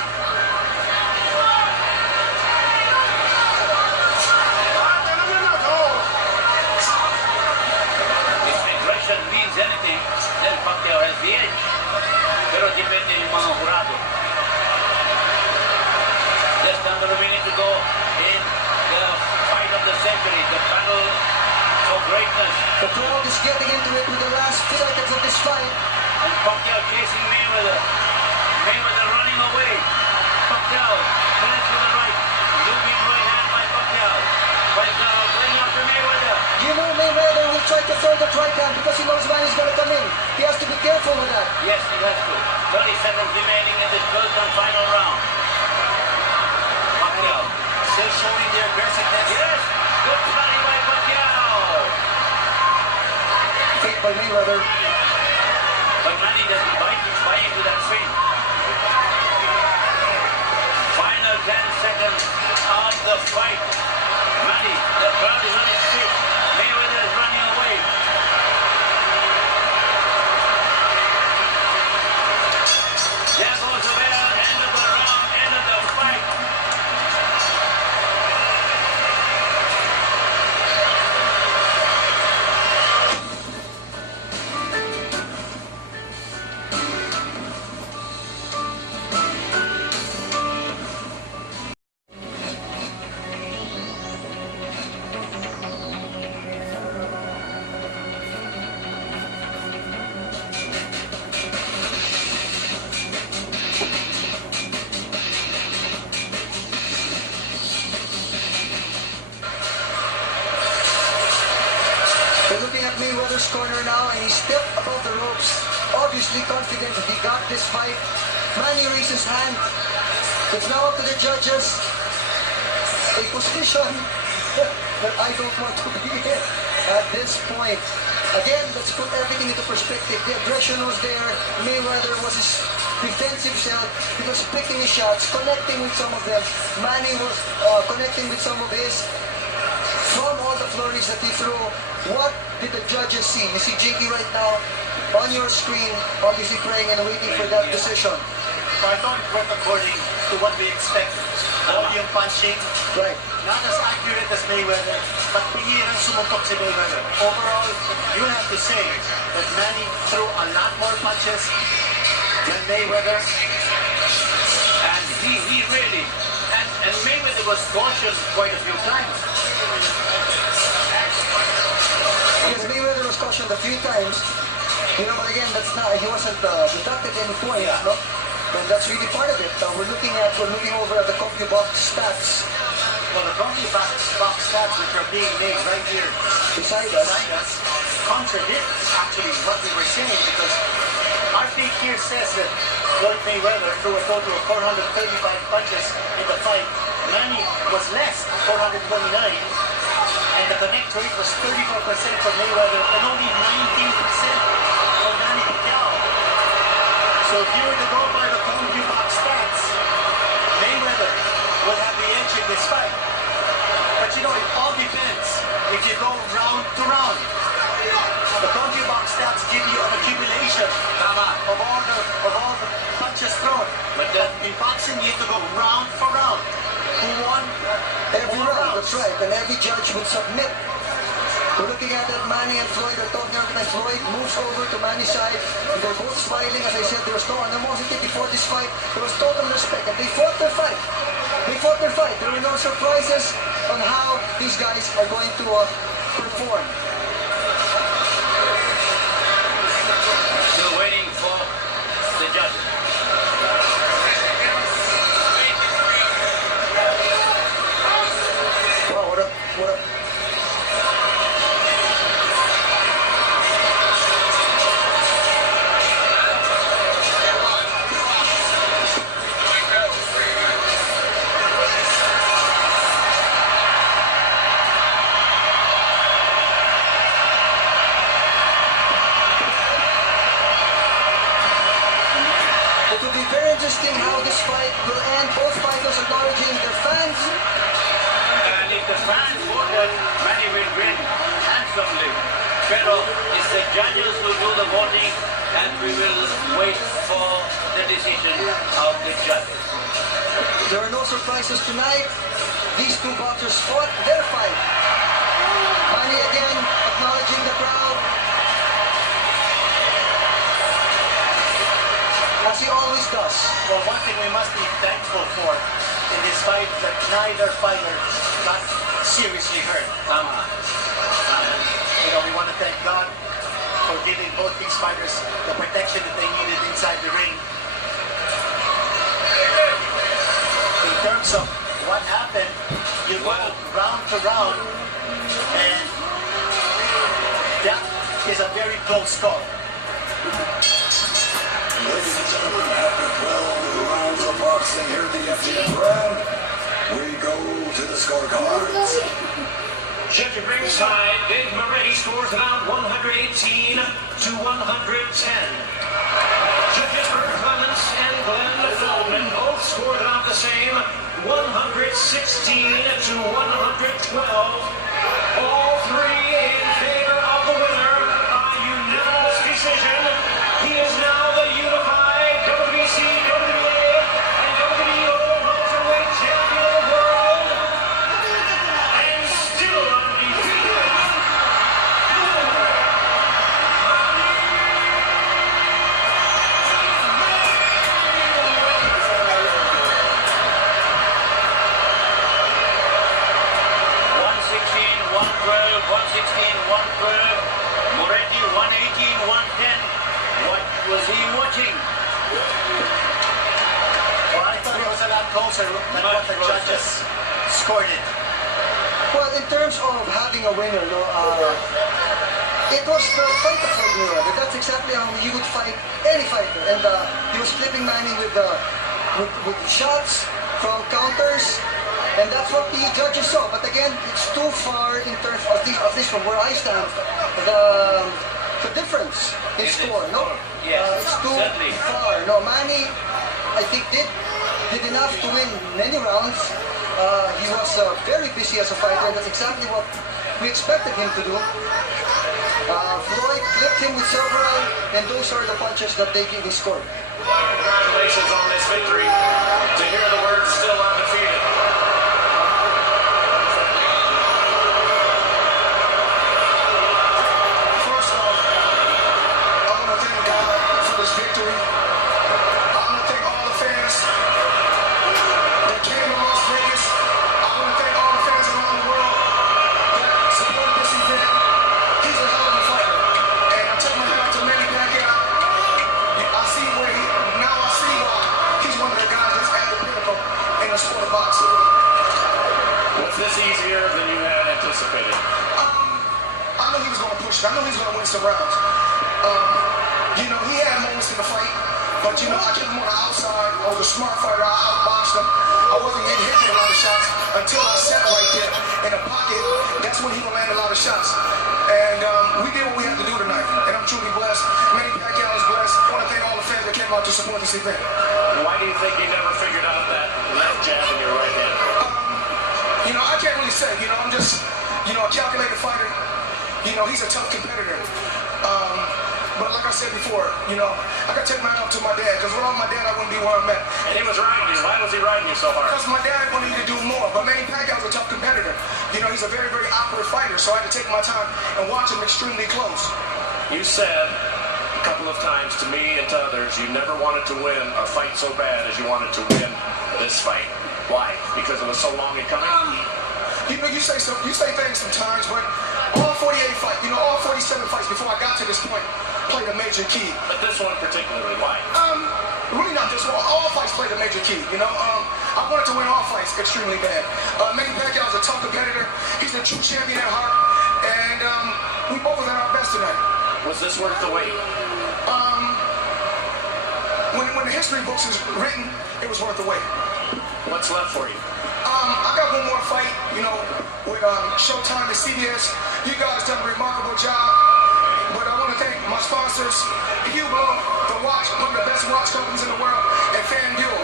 The crowd is getting into it with the last few seconds of this fight. And Pacquiao chasing Mayweather. Mayweather running away. Pacquiao turns to the right. Looping right hand by Pacquiao. Pacquiao going after Mayweather. You know Mayweather will try to throw the right hand because he knows Manny's going to come in. He has to be careful with that. Yes, he has to. 30 seconds remaining in this first and final round. Pacquiao Still showing the aggressiveness. Yes, good play by Pacquiao. Fake by Mayweather. But Manny doesn't bite, he's buying to that swing. Final 10 seconds of the fight. Manny, the crowd is on its feet. Mayweather is running away. There goes the bell, end of the round, end of the fight. We're looking at Mayweather's corner now, and he's stepped above the ropes. Obviously confident that he got this fight. Manny raises his hand. It's now up to the judges. A position that I don't want to be in at this point. Again, let's put everything into perspective. The aggression was there. Mayweather was his defensive self. He was picking his shots, connecting with some of them. Manny was connecting with some of his. From all the flurries that he threw, what did the judges see? You see Jakey right now on your screen, obviously praying and waiting for that decision. So I thought it went according to what we expected. Volume punching, Right. not as accurate as Mayweather, but pingirang sumutok si Mayweather. Overall, you have to say that Manny threw a lot more punches than Mayweather. And he really, and Mayweather was cautious quite a few times. Yes, Mayweather was cautioned a few times. You know, but again, that's not, he wasn't deducted any points, Yeah. no? And that's really part of it. We're looking over at the CompuBox stats Well, the company box stats which are being made right here beside us. beside us contradict actually what we were saying, because our take here says that Floyd Mayweather threw a total of 435 punches in the fight. Manny was less, 429, and the connect rate was 34% for Mayweather and only 19% for Manny Pacquiao. So if you were to go by the CompuBox stats, Mayweather will have the edge in this fight. But you know, it all depends if you go round to round. The CompuBox stats give you an accumulation of all the punches thrown. But in boxing, you have to go round for round. Who won? Every All round, rounds. that's right. And every judge would submit. We're looking at that Manny and Floyd are talking about, and Floyd moves over to Manny's side. And they're both smiling. As I said, there was no animosity before this fight. There was total respect. And they fought their fight. They fought their fight. There were no surprises on how these guys are going to perform. Still waiting for the judge. Wow, what a... It will be very interesting how this fight will end. Both fighters acknowledging their fans. And if the fans voted, Manny will win handsomely. Pero it's the judges who do the voting, and we will wait for the decision of the judges. There are no surprises tonight. These two boxers fought their fight. Manny again acknowledging the crowd. As he always does. Well, one thing we must be thankful for in this fight is that neither fighter got seriously hurt. Tama. You know, we want to to thank God for giving both these fighters the protection that they needed inside the ring. In terms of what happened, you go round to round, and that is a very close call. Ladies and gentlemen, after 12 rounds of boxing here at the FTF round, we go to the scorecards. Judging ringside, Dave Moretti scores about 118 to 110. Judges Bert Clements and Glenn Feldman both scored about the same, 116 to 112. All three in favor of the winner by unanimous decision. He is now the unified WBC, WBA, and WBO welterweight champion of the world, and still undefeated. Moretti 118, 110. What was he watching? Well, I thought it was a lot closer than what the judges scored it. Well, in terms of having a winner, no, it was the fight of Floyd Mayweather. That's exactly how you would fight any fighter. And he was flipping Manny with shots from counters. And that's what the judges saw. But again, it's too far in terms of at least from where I stand, the difference in score. No, it's too far. No, Manny, I think did enough to win many rounds. He was very busy as a fighter, and that's exactly what we expected him to do. Floyd flipped him with several, and those are the punches that they scored. Congratulations on this victory. To hear the words "still undefeated." Victory. I want to thank all the fans that came to Las Vegas. I want to thank all the fans around the world that supported this event. He's a hell of a fighter. And I take my hat to Manny Pacquiao. I see why he's one of the guys that's at the pinnacle in the sport of boxing. Was this easier than you had anticipated? I know he was going to push it. I know he was going to win some rounds. You know, he had moments in the fight, but you know, I kept him on the outside. I was a smart fighter. I outboxed him. I wasn't getting hit with a lot of shots until I sat right there in the pocket. That's when he would land a lot of shots. And we did what we had to do tonight. And I'm truly blessed. Manny Pacquiao is blessed. I want to thank all the fans that came out to support this event. Why do you think you never figured out that left jab in your right hand? You know, I can't really say. You know, I'm just, you know, a calculated fighter. You know, he's a tough competitor. But like I said before, you know, I got to take mine up to my dad, because without my dad, I wouldn't be where I'm at. And he was riding you. Why was he riding you so hard? Because my dad wanted me to do more, but Manny Pacquiao's a tough competitor. You know, he's a very, very operative fighter, so I had to take my time and watch him extremely close. You said a couple of times to me and to others, you never wanted to win a fight so bad as you wanted to win this fight. Why? Because it was so long in coming? You know, you say things sometimes, but all 48 fights, you know, all 47 fights before I got to this point played a major key. But this one particularly, why? Really not this one. All fights played a major key. You know, I wanted to win all fights extremely bad. Manny Pacquiao is a tough competitor. He's a true champion at heart, and we both were at our best tonight. Was this worth the wait? When the history books is written, it was worth the wait. What's left for you? I got one more fight, you know, with Showtime and CBS. You guys done a remarkable job. But I want to thank my sponsors, Hublot, the watch, one of the best watch companies in the world, and FanDuel.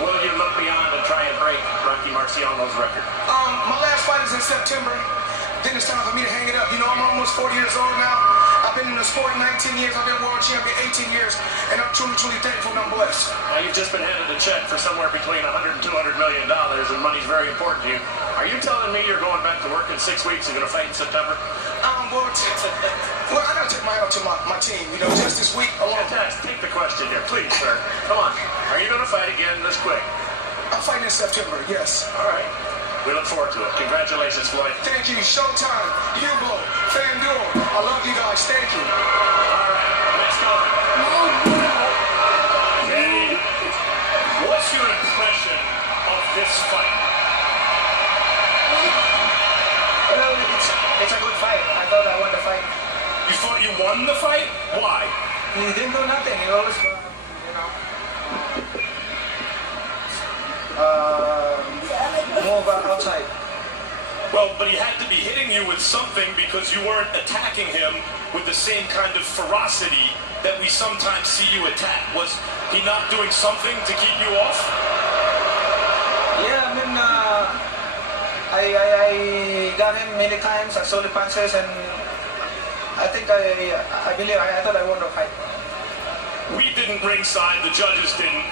Will you look beyond and try and break Rocky Marciano's record? My last fight is in September. Then it's time for me to hang it up. You know, I'm almost 40 years old now. I've been in the sport 19 years. I've been world champion 18 years. And I'm truly, truly thankful and I'm blessed. Now, you've just been handed a check for somewhere between $100 and $200 million, and money's very important to you. Are you telling me you're going back to work in 6 weeks and going to fight in September? Well, I got to take mine up to my team. You know, just this week alone. Fantastic. Take the question here, please, sir. Come on. Are you going to fight again this quick? I'm fighting in September, yes. All right. We look forward to it. Congratulations, Floyd. Thank you. Showtime, Hublot, FanDuel. I love you guys. Thank you. Let's go. Manny, what's your impression of this fight? Well, it's a good fight. I thought I won the fight. You thought you won the fight? Why? He didn't do nothing. He always, move outside. Well, but he had to be hitting you with something because you weren't attacking him with the same kind of ferocity that we sometimes see you attack. Was he not doing something to keep you off? Yeah, I mean, I got him many times. I saw the punches, and I think I believe I thought I won the fight. We didn't ringside, the judges didn't.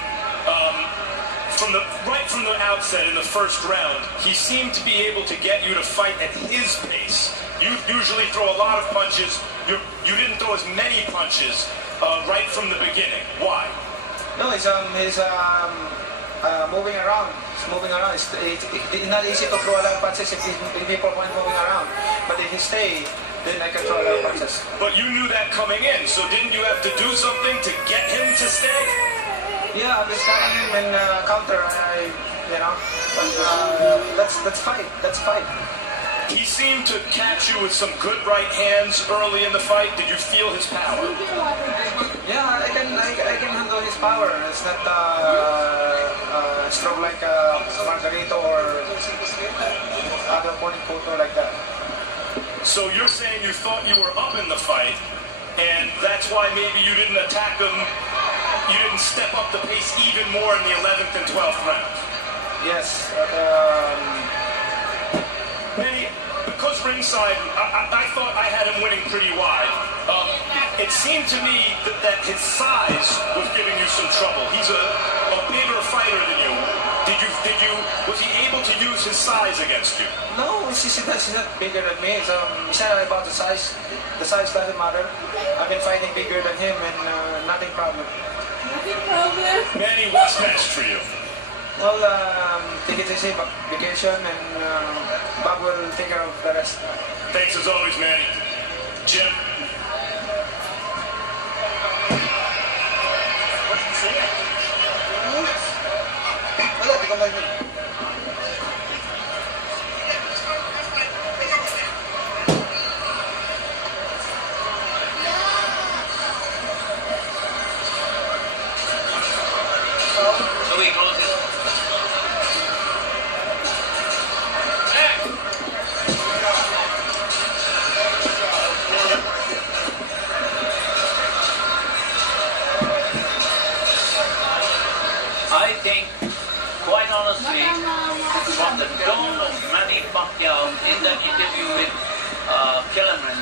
Right from the outset in the first round, he seemed to be able to get you to fight at his pace. You usually throw a lot of punches. You didn't throw as many punches right from the beginning. Why? No, he's moving around. He's moving around. It's not easy to throw a lot of punches if people want moving around. But if he stay, then I can throw a lot of punches. But you knew that coming in, so didn't you have to do something to get him to stay? Yeah, I'm just standing him and counter. That's fight. That's fight. He seemed to catch you with some good right hands early in the fight. Did you feel his power? Yeah, I can handle his power. It's not strong like Margarito or other morning photo like that. So you're saying you thought you were up in the fight, and that's why maybe you didn't attack him. You didn't step up the pace even more in the 11th and 12th round. Yes. Manny, because ringside, I thought I had him winning pretty wide. It seemed to me that his size was giving you some trouble. He's a bigger fighter than you. Was he able to use his size against you? No, he's not bigger than me. It's not about the size. The size doesn't matter. I've been fighting bigger than him and nothing problem. Manny, what's next for you? Well, take it easy, vacation, and Bob will take care of the rest. Thanks as always, Manny. Jim? What's he saying? Wala, di ko marinig. So we close it. I think, quite honestly, from the tone of Manny Pacquiao in that interview with Kellerman,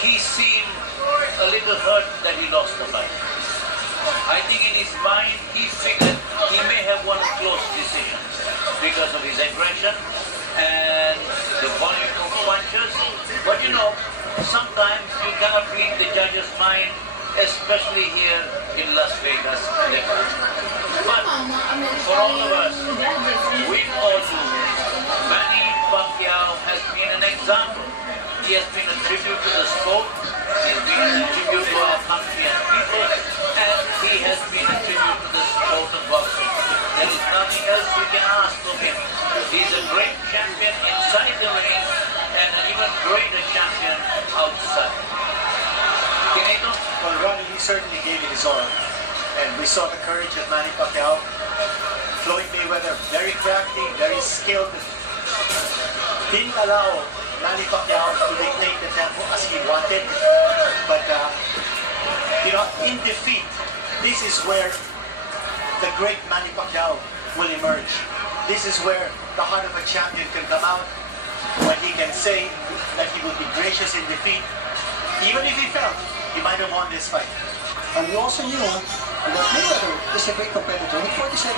he seemed a little hurt that he lost the fight. I think in his mind, he figured he may have won a close decision because of his aggression and the volume of punches. But you know, sometimes you cannot read the judge's mind, especially here in Las Vegas, Nevada. But for all of us, win or lose, Manny Pacquiao has been an example. He has been a tribute to the sport. He has been a tribute to our country and people. And he has been a tribute to the sport of boxing. There is nothing else we can ask of him. He's a great champion inside the ring and an even greater champion outside. Kinito? Well, Ronnie, he certainly gave it his all. And we saw the courage of Manny Pacquiao. Floyd Mayweather, very crafty, very skilled. Didn't allow Manny Pacquiao to dictate the tempo as he wanted. But, in defeat, this is where the great Manny Pacquiao will emerge. This is where the heart of a champion can come out, when he can say that he will be gracious in defeat. Even if he felt he might have won this fight. And we also knew that Mayweather is a great competitor. At 47,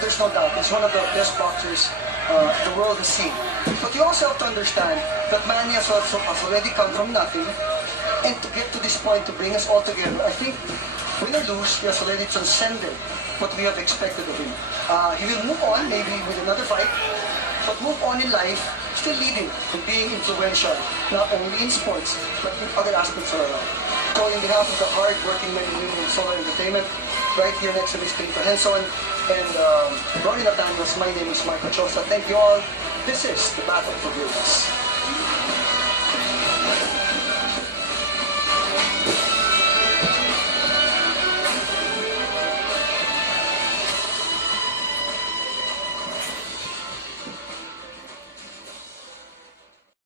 there's no doubt. He's one of the best boxers the world has seen. But you also have to understand that Manny has already come from nothing. And to get to this point, to bring us all together, I think, win or lose, he has already transcended what we have expected of him. He will move on, maybe with another fight, but move on in life still leading and being influential, not only in sports, but in other aspects of our life. So in behalf of the hard-working men and women in Solar Entertainment, right here next to Miss Pinto Henson and Ronnie Natanios, my name is Marco Chosa. Thank you all. This is the Battle for Greatness.